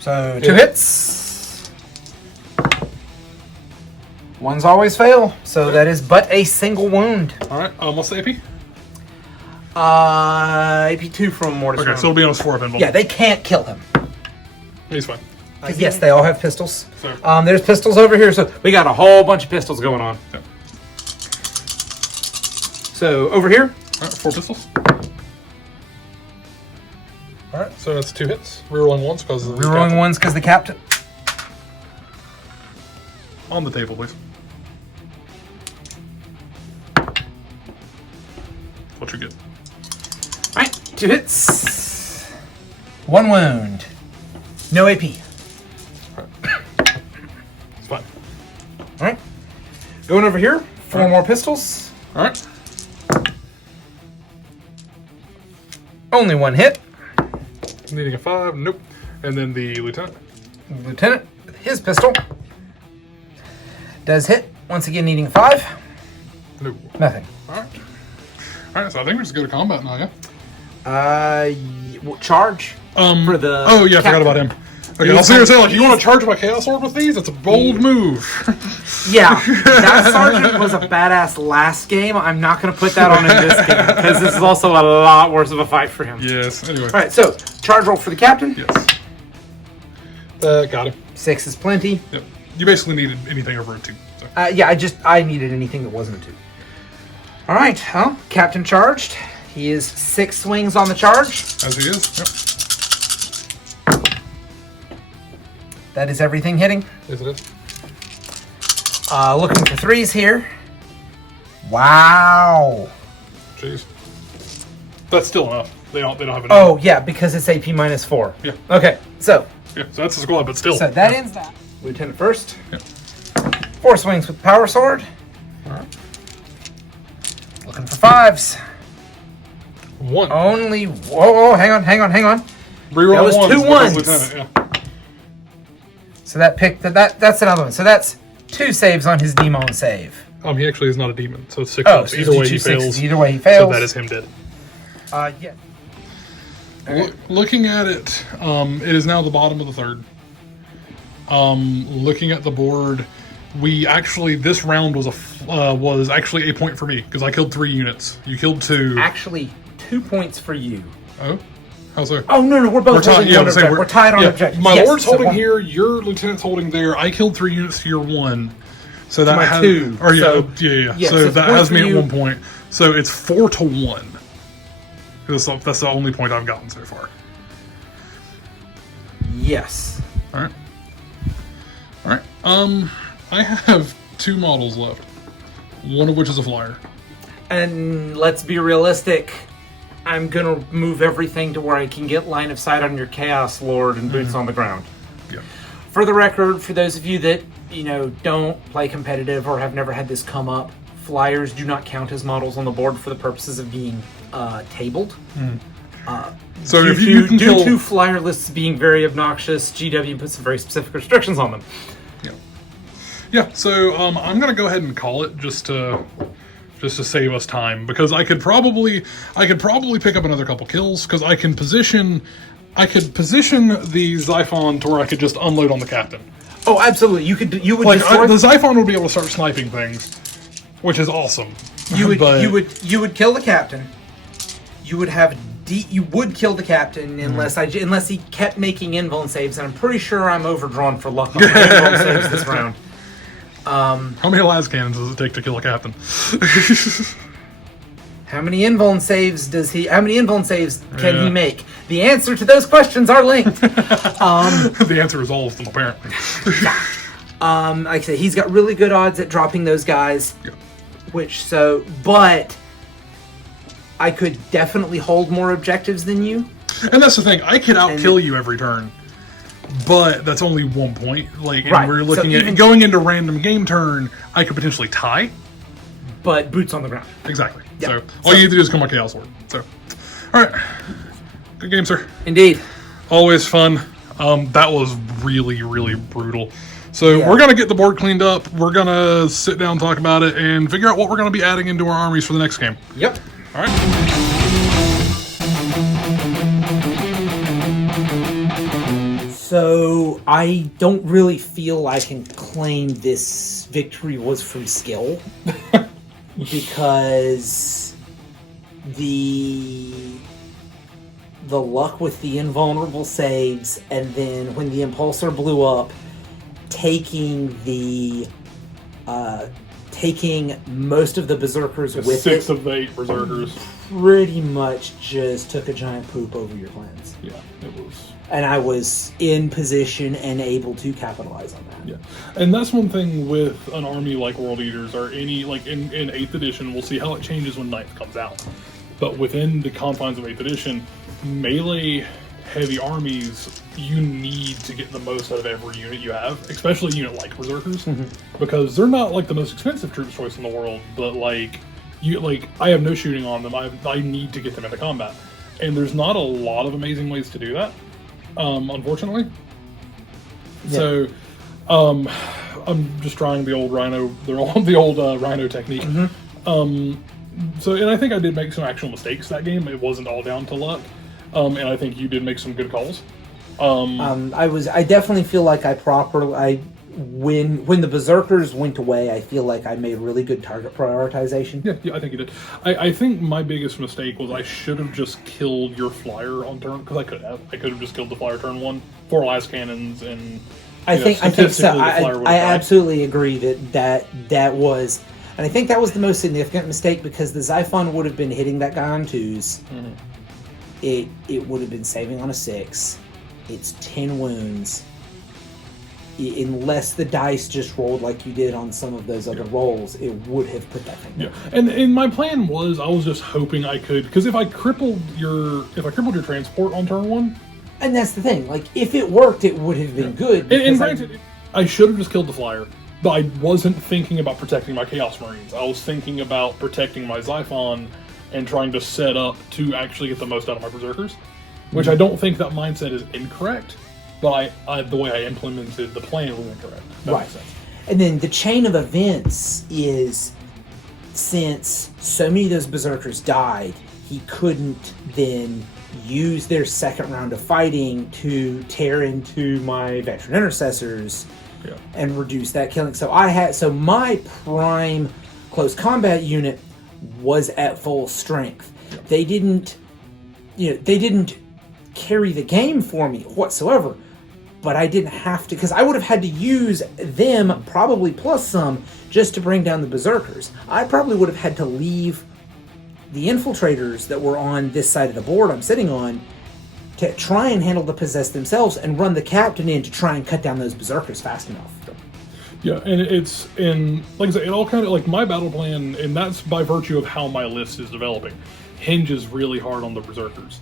So, 2 hits. Ones always fail, so that is but a single wound. All right. What's the AP? AP2 from mortis Okay, round. so it'll be on his 4 pinball. Yeah, they can't kill him. He's fine. Yes, they all have pistols. So- There's pistols over here, so we got a whole bunch of pistols going on. Yep. So, over here. All right, 4 pistols. All right, so that's 2 hits. Rerolling ones because of the Rerolling ones because the captain. On the table, please. What you get? Alright, 2 hits. 1 wound. No AP. It's fine. Alright. Going over here. 4 more pistols. All right. Only 1 hit. Needing a 5. Nope. And then the lieutenant. Lieutenant with his pistol. Does hit. Once again, needing a 5. Nope. Nothing. All right. All right. So I think we just go to combat now. Yeah. Charge. For the. Oh yeah, I forgot about him. Okay, I'll say like, you want to he's- charge my Chaos Sword with these? It's a bold move. Yeah, that sergeant was a badass last game. I'm not going to put that on in this game, because this is also a lot worse of a fight for him. Yes. Anyway. All right, so charge roll for the captain. Yes. Got him. 6 is plenty. Yep. You basically needed anything over a 2. So. Yeah, I needed anything that wasn't a 2. All right, well, captain charged. He is 6 swings on the charge. As he is. Yep. That is everything hitting. Is it? Looking for 3s here. Wow. Jeez. That's still enough. They don't have enough. Oh, yeah, because it's AP -4. Yeah. Okay, so. Yeah, so that's the squad, but still. So that ends that. Lieutenant first. Yeah. 4 swings with power sword. Alright. Looking for 5s. 1. Only. Whoa, hang on. Reroll that was ones 2 because ones. Lieutenant, yeah. So that picked that's another one. So that's 2 saves on his demon save. He actually is not a demon, so it's 6 Oh, ups. so Either way, he 2 fails. sixes. Either way, he fails. So that is him dead. Yeah. Looking at it, it is now the bottom of the third. Looking at the board, this round was actually a point for me because I killed 3 units. You killed 2. Actually, 2 points for you. Oh, how so? Oh no, we're both holding one objective. We're tied on objectives. My Yes, lord's so holding one- here. Your lieutenant's holding there. I killed 3 units to your 1. So that my has 2. Or yeah, So- yeah. yeah, So so that point has for me at you. 1 point. So it's 4 to 1. That's the only point I've gotten so far. Yes. All right. I have 2 models left. One of which is a flyer. And let's be realistic. I'm gonna move everything to where I can get line of sight on your Chaos Lord and boots on the ground. Yeah. For the record, for those of you that don't play competitive or have never had this come up, flyers do not count as models on the board for the purposes of being tabled. So Due if you can due kill, to flyer lists being very obnoxious, GW puts some very specific restrictions on them. yeah. So I'm gonna go ahead and call it just to save us time because I could probably pick up another couple kills because I could position the Xiphon to where I could just unload on the captain. Oh, absolutely. You would Like destroy the Xiphon would be able to start sniping things, which is awesome. You would But- you would kill the captain. You would have you would kill the captain unless he kept making invuln saves, and I'm pretty sure I'm overdrawn for luck on the invuln saves this round. How many las cannons does it take to kill a captain? How many invuln saves can Yeah. he make? The answer to those questions are linked. The answer is all of them, apparently. Like I said, he's got really good odds at dropping those guys. Yeah. But I could definitely hold more objectives than you. And that's the thing. I could outkill you every turn, but that's only 1 point. Like, Right. and we're looking So at even- going into random game turn. I could potentially tie. But boots on the ground. Exactly. Yeah. So all you need to do is come on Chaos Lord. So, all right. Good game, sir. Indeed. Always fun. That was really, really brutal. So Yeah. we're gonna get the board cleaned up. We're gonna sit down, talk about it, and figure out what we're gonna be adding into our armies for the next game. Yep. All right. So I don't really feel I can claim this victory was from skill because the luck with the invulnerable saves, and then when the impulsor blew up, taking most of the berserkers with 6 it of the 8 berserkers. pretty much just took a giant poop over your plans. Yeah, it was. And I was in position and able to capitalize on that. Yeah, and that's one thing with an army like World Eaters or any, like in 8th edition, we'll see how it changes when 9th comes out. But within the confines of 8th edition, melee heavy armies, you need to get the most out of every unit you have, especially a unit like Berserkers, because they're not like the most expensive troops choice in the world, but like, I have no shooting on them, I need to get them into combat. And there's not a lot of amazing ways to do that. Unfortunately. Yeah. So, I'm just trying the old Rhino, the old Rhino technique. So, and I think I did make some actual mistakes that game. It wasn't all down to luck. And I think you did make some good calls. I definitely feel like when the Berserkers went away, I feel like I made really good target prioritization. Yeah, I think you did. I think my biggest mistake was I should have just killed your flyer on turn, because I could have just killed the flyer turn 1, 4 las cannons, and I think so. statistically the flyer would I have died. absolutely agree that was, and I think that was the most significant mistake because the Xiphon would have been hitting that guy on 2s. It would have been saving on a 6. It's 10 wounds. unless the dice just rolled like you did on some of those other rolls, it would have put that thing down. Yeah, and my plan was I was just hoping I could, because if I crippled your transport on turn 1, and that's the thing. Like, if it worked, it would have been good. And granted, I should have just killed the flyer, but I wasn't thinking about protecting my Chaos Marines. I was thinking about protecting my Xiphon and trying to set up to actually get the most out of my Berserkers, which I don't think that mindset is incorrect. But the way I implemented the plan was incorrect. That makes sense. And then the chain of events is, since so many of those Berserkers died, he couldn't then use their second round of fighting to tear into my veteran intercessors and reduce that killing. So my prime close combat unit was at full strength. Yeah. They didn't carry the game for me whatsoever. But I didn't have to, because I would have had to use them, probably plus some, just to bring down the Berserkers. I probably would have had to leave the infiltrators that were on this side of the board I'm sitting on to try and handle the possessed themselves and run the captain in to try and cut down those Berserkers fast enough. Yeah, and like I said, it all kind of, like, my battle plan, and that's by virtue of how my list is developing, hinges really hard on the Berserkers.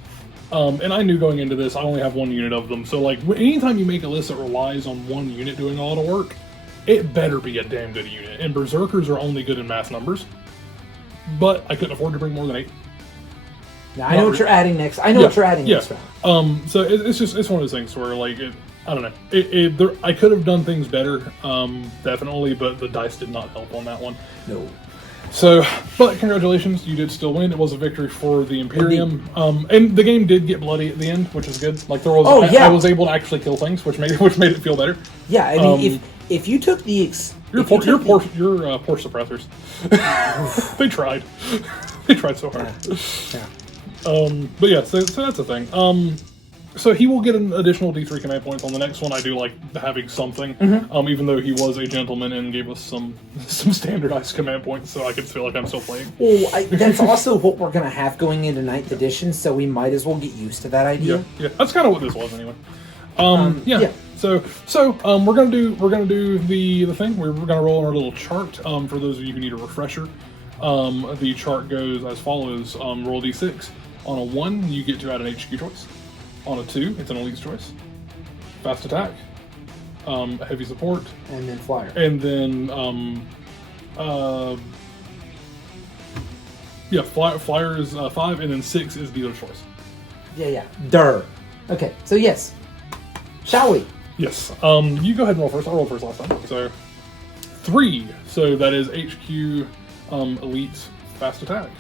And I knew going into this, I only have one unit of them. So, like, anytime you make a list that relies on one unit doing a lot of work, it better be a damn good unit. And Berserkers are only good in mass numbers. But I couldn't afford to bring more than 8. Now, I know what you're adding next. Next round. So it's one of those things where, like, I don't know. I could have done things better, definitely, but the dice did not help on that one. No. So, but congratulations, you did still win. It was a victory for the Imperium. And the game did get bloody at the end, which is good. Like, there was, I was able to actually kill things, which made it feel better. Yeah, I mean, if you took the your poor suppressors, they tried. They tried so hard. Yeah. But yeah, so that's the thing. So he will get an additional D3 command points on the next one. I do like having something, even though he was a gentleman and gave us some standardized command points, so I could feel like I'm still playing. Well, that's also what we're gonna have going into 9th edition, so we might as well get used to that idea. Yeah, that's kind of what this was anyway. So we're gonna do the thing. We're gonna roll our little chart. For those of you who need a refresher, the chart goes as follows: roll D6. On a 1, you get to add an HQ choice. On a 2, it's an elite's choice. Fast attack, heavy support, and then flyer. And then flyer is 5, and then 6 is dealer's choice. Yeah. Durr. Okay, so yes. Shall we? Yes. You go ahead and roll first. I rolled first last time. So 3. So that is HQ elite's fast attack.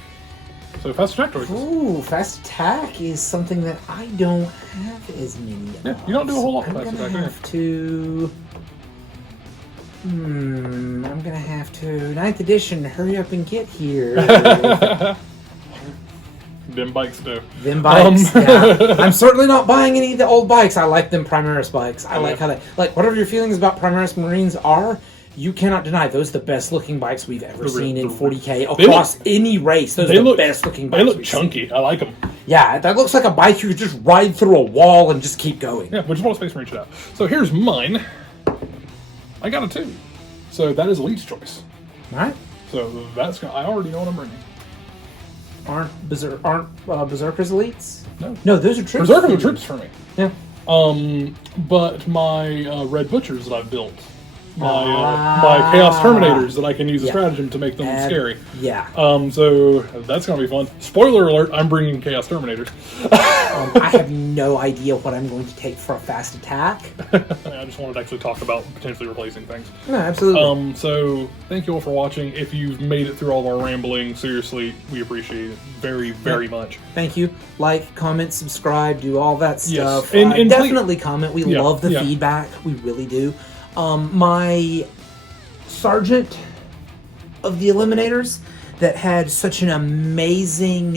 So fast attack choices. Ooh, fast attack is something that I don't have as many of. Yeah, you don't do a whole lot of I'm fast gonna attack. have to. I'm gonna have to. 9th edition, hurry up and get here. Them bikes do. Them bikes. Yeah. I'm certainly not buying any of the old bikes. I like them Primaris bikes. I like how they, like, whatever your feelings about Primaris Marines are, you cannot deny those are the best looking bikes we've ever seen in 40K across any race. Those are the best looking bikes. They look chunky. I like them. Yeah, that looks like a bike you could just ride through a wall and just keep going. Yeah, which is what Space Marine should have. So here's mine. I got a 2. So that is elite's choice. Alright. So that's I already know what I'm bringing. Aren't Berserkers elites? No, those are troops. Berserkers are troops for me. Yeah. But my Red Butchers that I've built, my Chaos Terminators that I can use as stratagem to make them scary. Yeah. So that's gonna be fun. Spoiler alert: I'm bringing Chaos Terminators. I have no idea what I'm going to take for a fast attack. I just wanted to actually talk about potentially replacing things. No, absolutely. So thank you all for watching. If you've made it through all of our rambling, seriously, we appreciate it very, very much. Thank you. Like, comment, subscribe, do all that stuff. Yes. And definitely comment. We love the feedback. We really do. My sergeant of the Eliminators that had such an amazing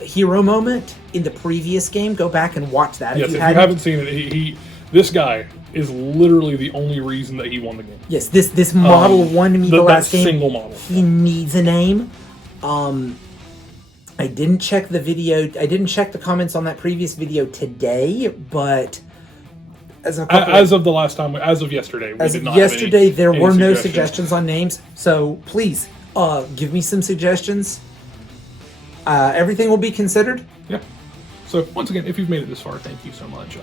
hero moment in the previous game. Go back and watch that. Yes, if you haven't seen it, this guy is literally the only reason that he won the game. Yes, this model won me the last game. Single model. He needs a name. I didn't check the video. I didn't check the comments on that previous video today, but as a couple as of the last time, as of yesterday, we as did of not yesterday, have there any were no suggestions. suggestions on names. So please, give me some suggestions. Everything will be considered. Yeah. So once again, if you've made it this far, thank you so much.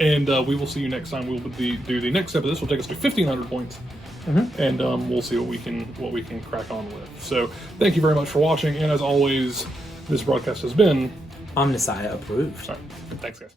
And we will see you next time. We'll do the next step of this. Will take us to 1,500 points, and we'll see what we can crack on with. So thank you very much for watching, and as always, this broadcast has been Omnissiah approved. All right. Thanks, guys.